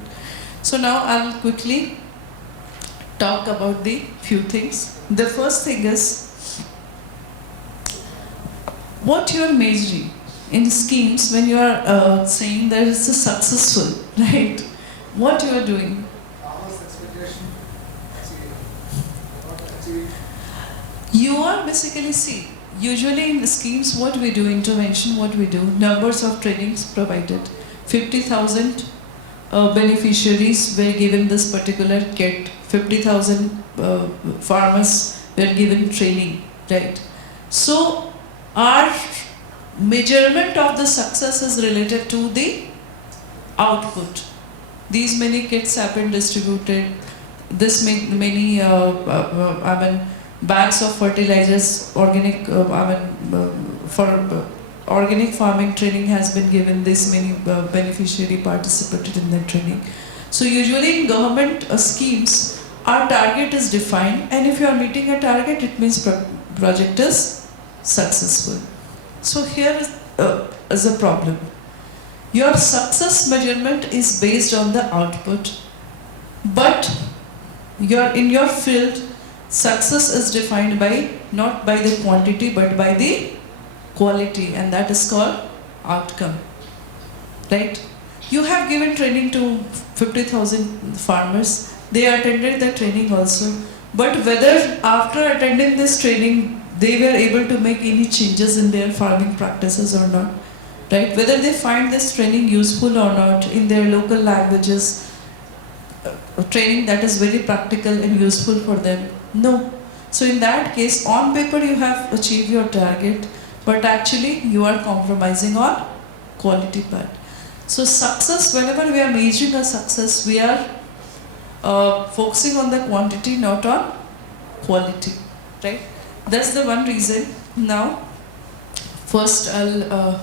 So now I'll quickly talk about the few things. The first thing is what you are measuring in schemes when you are saying that it's a successful, right? What you are doing? You are basically, see, usually in the schemes, what we do, intervention, what we do, numbers of trainings provided. 50,000 beneficiaries were given this particular kit. 50,000 farmers were given training, right? So our measurement of the success is related to the output. These many kits have been distributed. This many, bags of fertilizers, organic, for organic farming training has been given. This many beneficiary participated in that training. So usually in government schemes, our target is defined, and if you are meeting a target, it means project is successful. So here is a problem. Your success measurement is based on the output, but in your field, success is defined by not by the quantity but by the quality, and that is called outcome. Right? You have given training to 50,000 farmers. They attended the training also. But whether after attending this training, they were able to make any changes in their farming practices or not. Right? Whether they find this training useful or not in their local languages, training that is very practical and useful for them. No. So in that case, on paper you have achieved your target, but actually you are compromising on quality part. So success, whenever we are measuring a success, we are focusing on the quantity, not on quality, right? That's the one reason. Now, first I'll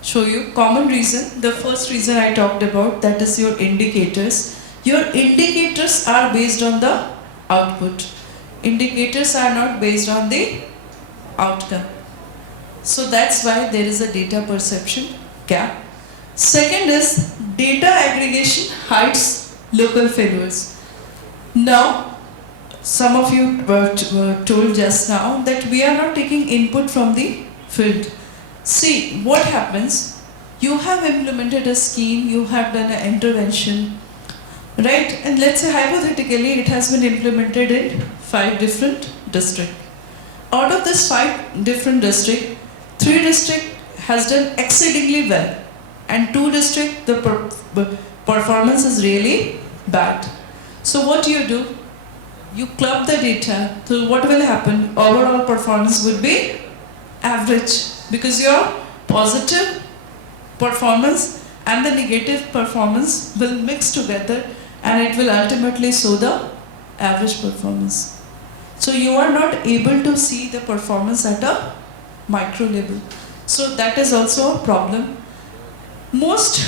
show you common reason. The first reason I talked about, that is your indicators. Your indicators are based on the output. Indicators are not based on the outcome. So that's why there is a data perception gap. Second is data aggregation hides local failures. Now, some of you were told just now that we are not taking input from the field. See, what happens? You have implemented a scheme, you have done an intervention, right? And let's say hypothetically it has been implemented in 5 different districts. Out of this 5 different districts, 3 districts has done exceedingly well, and 2 districts the performance is really bad. So what do? You club the data. So what will happen? Overall performance would be average, because your positive performance and the negative performance will mix together, and it will ultimately show the average performance. So you are not able to see the performance at a micro level. So that is also a problem. Most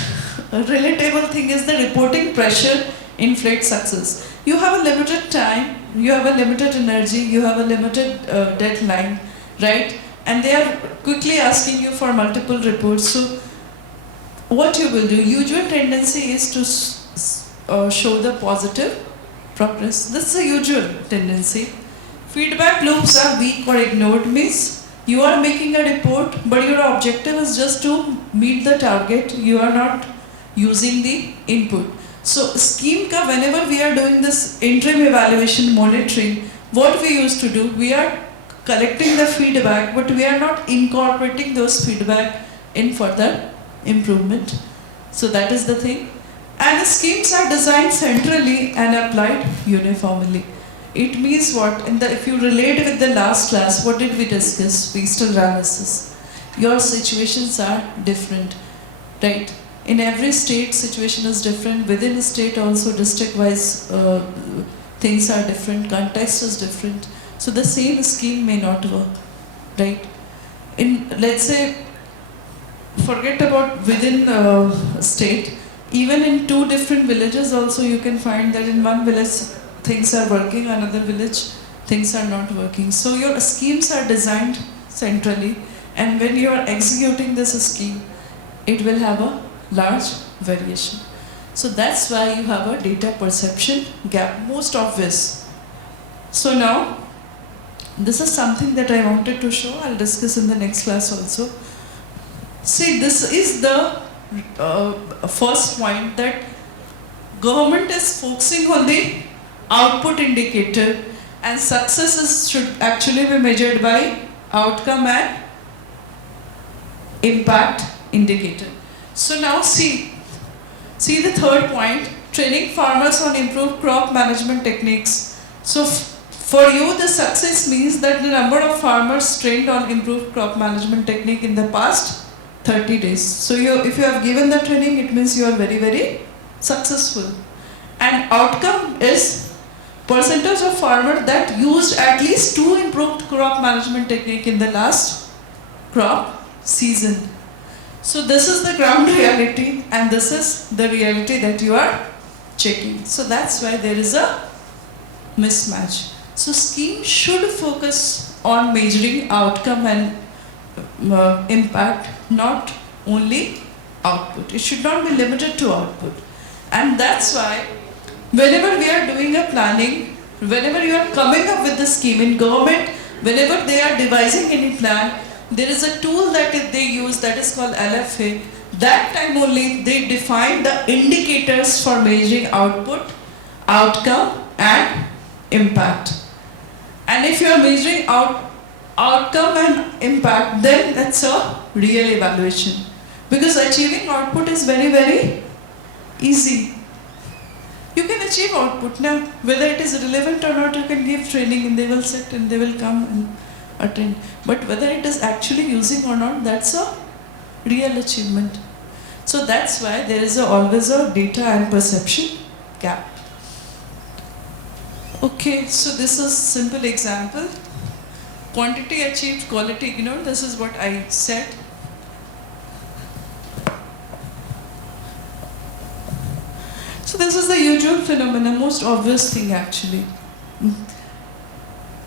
relatable thing is the reporting pressure inflates success. You have a limited time, you have a limited energy, you have a limited deadline, right? And they are quickly asking you for multiple reports. So what you will do, usual tendency is to show the positive progress. This is a usual tendency. Feedback loops are weak or ignored, means you are making a report, but your objective is just to meet the target. You are not using the input. So scheme ka, whenever we are doing this interim evaluation monitoring, what we used to do, we are collecting the feedback, but we are not incorporating those feedback in further improvement. So that is the thing. And the schemes are designed centrally and applied uniformly. It means what? If you relate with the last class, what did we discuss? Wastel analysis. Your situations are different, right? In every state, situation is different. Within a state also, district-wise things are different. Context is different. So the same scheme may not work, right? Let's say, forget about within a state. Even in 2 different villages also, you can find that in one village things are working, another village things are not working. So your schemes are designed centrally, and when you are executing this scheme, it will have a large variation. So that's why you have a data perception gap, most obvious. So now, this is something that I wanted to show. I'll discuss in the next class also. See, this is the first point, that government is focusing on the output indicator, and success should actually be measured by outcome and impact indicator. So now see the third point, training farmers on improved crop management techniques. So for you, the success means that the number of farmers trained on improved crop management technique in the past 30 days. So if you have given the training, it means you are very, very successful. And outcome is percentage of farmers that used at least 2 improved crop management technique in the last crop season. So this is the ground reality, and this is the reality that you are checking. So that's why there is a mismatch. So scheme should focus on measuring outcome and impact, not only output. It should not be limited to output. And that's why whenever we are doing a planning, whenever you are coming up with the scheme in government, whenever they are devising any plan, there is a tool that they use that is called LFA. That time only they define the indicators for measuring output, outcome and impact. And if you are measuring outcome and impact, then that's a real evaluation. Because achieving output is very, very easy. You can achieve output now, whether it is relevant or not, you can give training and they will sit and they will come and attend. But whether it is actually using or not, that's a real achievement. So that's why there is always a data and perception gap. Okay, so this is simple example. Quantity achieved, quality ignored. This is what I said. So this is the usual phenomenon, most obvious thing actually.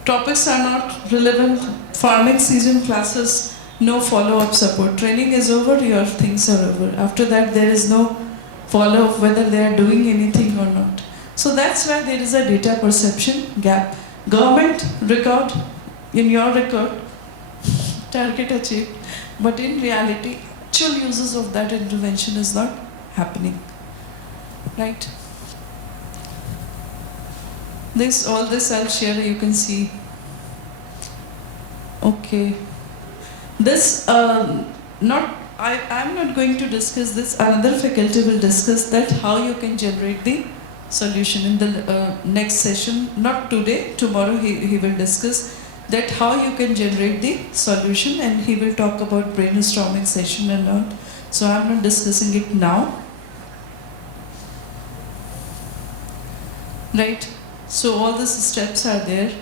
Topics are not relevant. Farming season classes, no follow-up support. Training is over, your things are over. After that, there is no follow-up whether they are doing anything or not. So that's why there is a data perception gap. Government record, in your record, target achieved, but in reality, actual uses of that intervention is not happening. Right? All this I'll share, you can see. Okay. This, I'm not going to discuss this. Another faculty will discuss that how you can generate the solution in the next session. Not today, tomorrow he will discuss that how you can generate the solution, and he will talk about brainstorming session and all. So I'm not discussing it now. Right? So all these steps are there.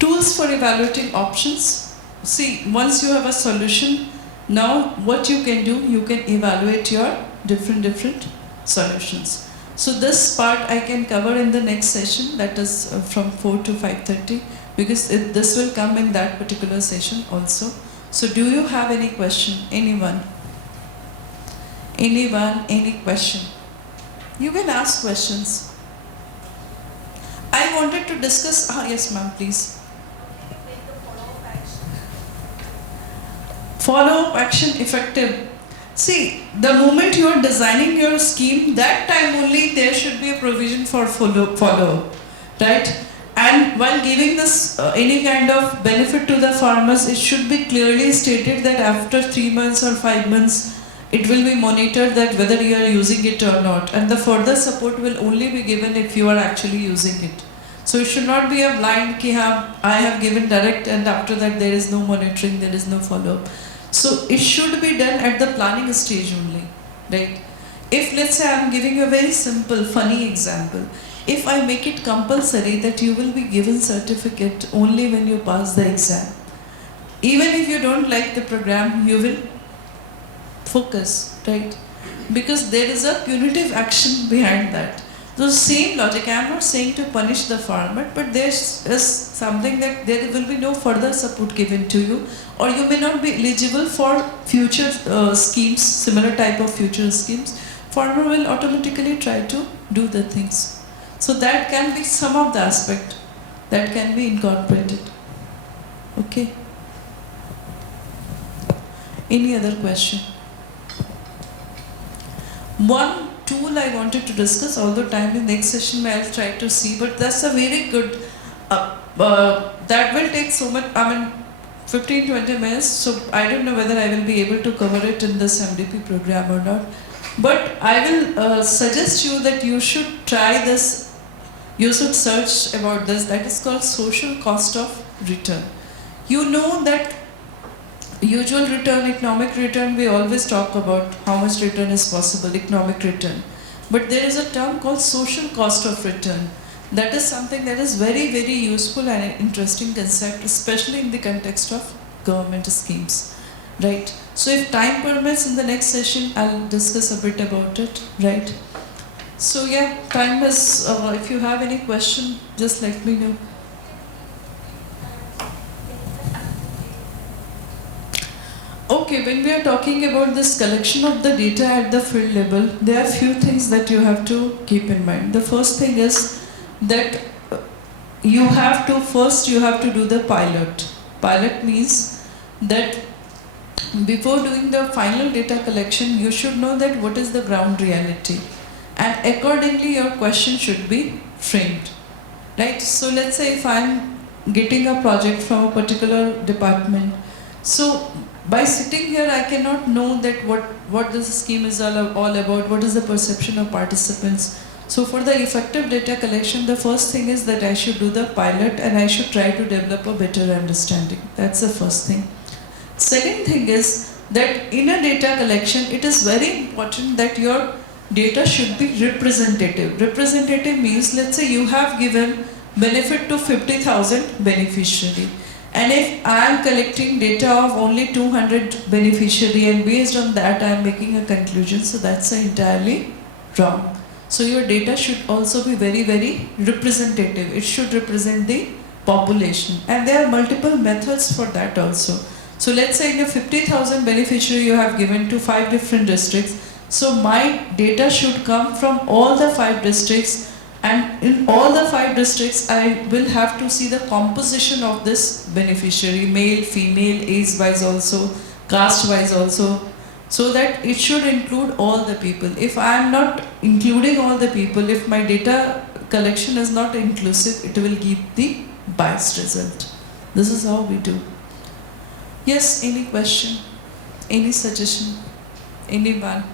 Tools for evaluating options. See, once you have a solution, now what you can do, you can evaluate your different solutions. So this part I can cover in the next session, that is from 4 to 5:30, because this will come in that particular session also. So do you have any question? Anyone? Any question? You can ask questions. I wanted to discuss, yes ma'am, please. Follow-up action effective. See, the moment you are designing your scheme, that time only there should be a provision for follow-up, right? And while giving this any kind of benefit to the farmers, it should be clearly stated that after 3 months or 5 months, it will be monitored that whether you are using it or not. And the further support will only be given if you are actually using it. So it should not be a blind, I have given direct and after that there is no monitoring, there is no follow-up. So it should be done at the planning stage only, right? If let's say I am giving you a very simple, funny example. If I make it compulsory that you will be given certificate only when you pass the exam, even if you don't like the program, you will focus, right? Because there is a punitive action behind that. The same logic, I am not saying to punish the farmer, but there is something that there will be no further support given to you, or you may not be eligible for future schemes, similar type of future schemes. Farmer will automatically try to do the things. So that can be some of the aspect that can be incorporated. Okay. Any other question? One tool I wanted to discuss, although time in next session I'll try to see, but that's a very good, that will take so much, 15-20 minutes, so I don't know whether I will be able to cover it in this MDP program or not. But I will suggest you that you should try this, you should search about this, that is called social cost of return. You know that usual return, economic return, we always talk about how much return is possible, economic return. But there is a term called social cost of return. That is something that is very, very useful and interesting concept, especially in the context of government schemes, right? So if time permits, in the next session, I'll discuss a bit about it, right? So yeah, time is, if you have any question, just let me know. Okay, when we are talking about this collection of the data at the field level, there are few things that you have to keep in mind. The first thing is that you have to do the pilot. Pilot means that before doing the final data collection, you should know that what is the ground reality, and accordingly your question should be framed, right? So let's say if I'm getting a project from a particular department, so by sitting here I cannot know that what this scheme is all about, what is the perception of participants. So for the effective data collection, the first thing is that I should do the pilot and I should try to develop a better understanding. That's the first thing. Second thing is that in a data collection, it is very important that your data should be representative. Representative means, let's say you have given benefit to 50,000 beneficiary. And if I am collecting data of only 200 beneficiary and based on that I am making a conclusion, so that's entirely wrong. So your data should also be very, very representative. It should represent the population. And there are multiple methods for that also. So let's say in a 50,000 beneficiary you have given to 5 different districts. So my data should come from all the 5 districts, and in all the 5 districts I will have to see the composition of this beneficiary, male, female, age wise also, caste wise also, so that it should include all the people. If I am not including all the people, if my data collection is not inclusive, it will give the biased result. This is how we do. Yes, any question? Any suggestion? Anyone?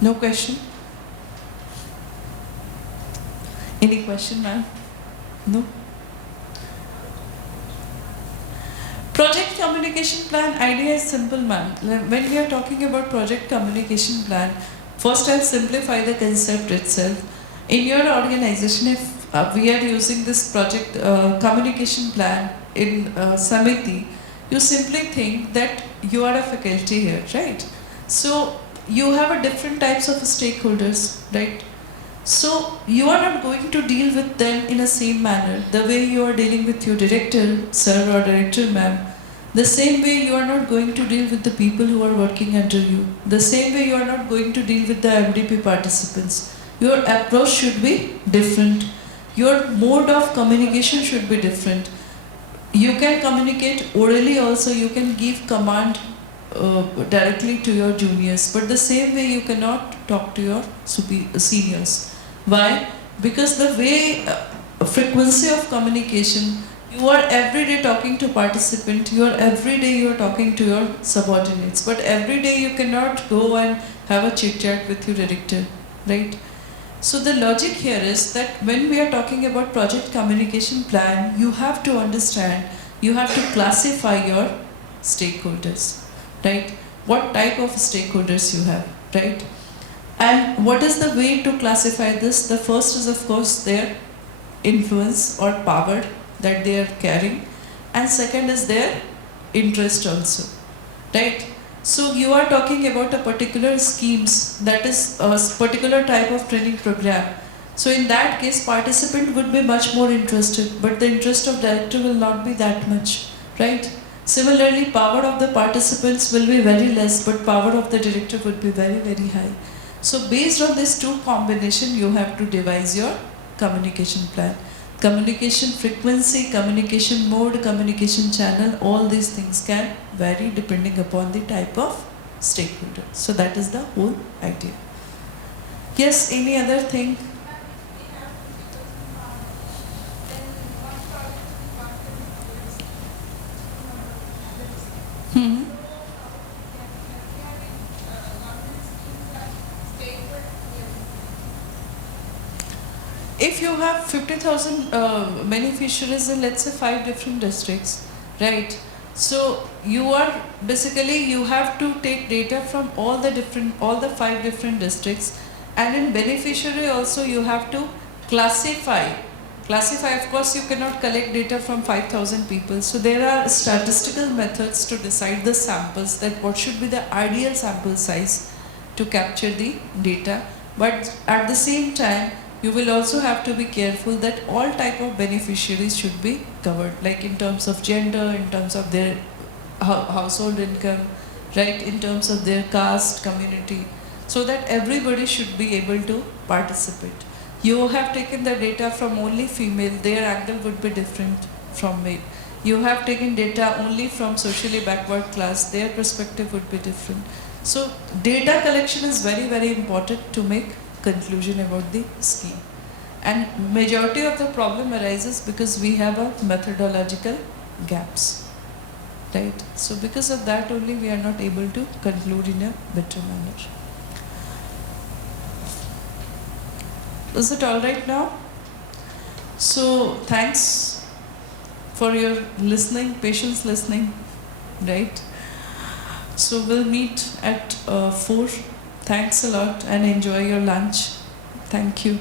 No question? Any question, ma'am? No? Project communication plan idea is simple, ma'am. When we are talking about project communication plan, first I'll simplify the concept itself. In your organization, if we are using this project communication plan in Sameti, you simply think that you are a faculty here, right? So you have a different types of stakeholders, right? So you are not going to deal with them in a same manner. The way you are dealing with your director, sir, or director, ma'am, the same way you are not going to deal with the people who are working under you. The same way you are not going to deal with the MDP participants. Your approach should be different. Your mode of communication should be different. You can communicate orally also, you can give command directly to your juniors, but the same way you cannot talk to your seniors. Why? Because the way frequency of communication, you are every day talking to participant, you are every day you are talking to your subordinates, but every day you cannot go and have a chit chat with your director, right? So the logic here is that when we are talking about project communication plan, you have to understand, you have to classify your stakeholders. Right? What type of stakeholders you have, right? And what is the way to classify this? The first is of course their influence or power that they are carrying, and second is their interest also, right? So you are talking about a particular schemes, that is a particular type of training program. So in that case, participant would be much more interested, but the interest of director will not be that much, right? Similarly, power of the participants will be very less, but power of the director would be very, very high. So based on this two combination, you have to devise your communication plan. Communication frequency, communication mode, communication channel, all these things can vary depending upon the type of stakeholder. So that is the whole idea. Yes, any other thing? Hmm. If you have 50,000 beneficiaries in, let's say, 5 different districts, right? So you are basically, you have to take data from all the 5 different districts, and in beneficiary also you have to classify. Of course, you cannot collect data from 5,000 people. So there are statistical methods to decide the samples, that what should be the ideal sample size to capture the data. But at the same time, you will also have to be careful that all type of beneficiaries should be covered, like in terms of gender, in terms of their household income, right, in terms of their caste, community, so that everybody should be able to participate. You have taken the data from only female, their angle would be different from male. You have taken data only from socially backward class, their perspective would be different. So data collection is very, very important to make conclusion about the scheme. And majority of the problem arises because we have a methodological gaps, right? So because of that only we are not able to conclude in a better manner. Is it all right now? So thanks for your listening, patience listening, right? So we'll meet at 4. Thanks a lot and enjoy your lunch. Thank you.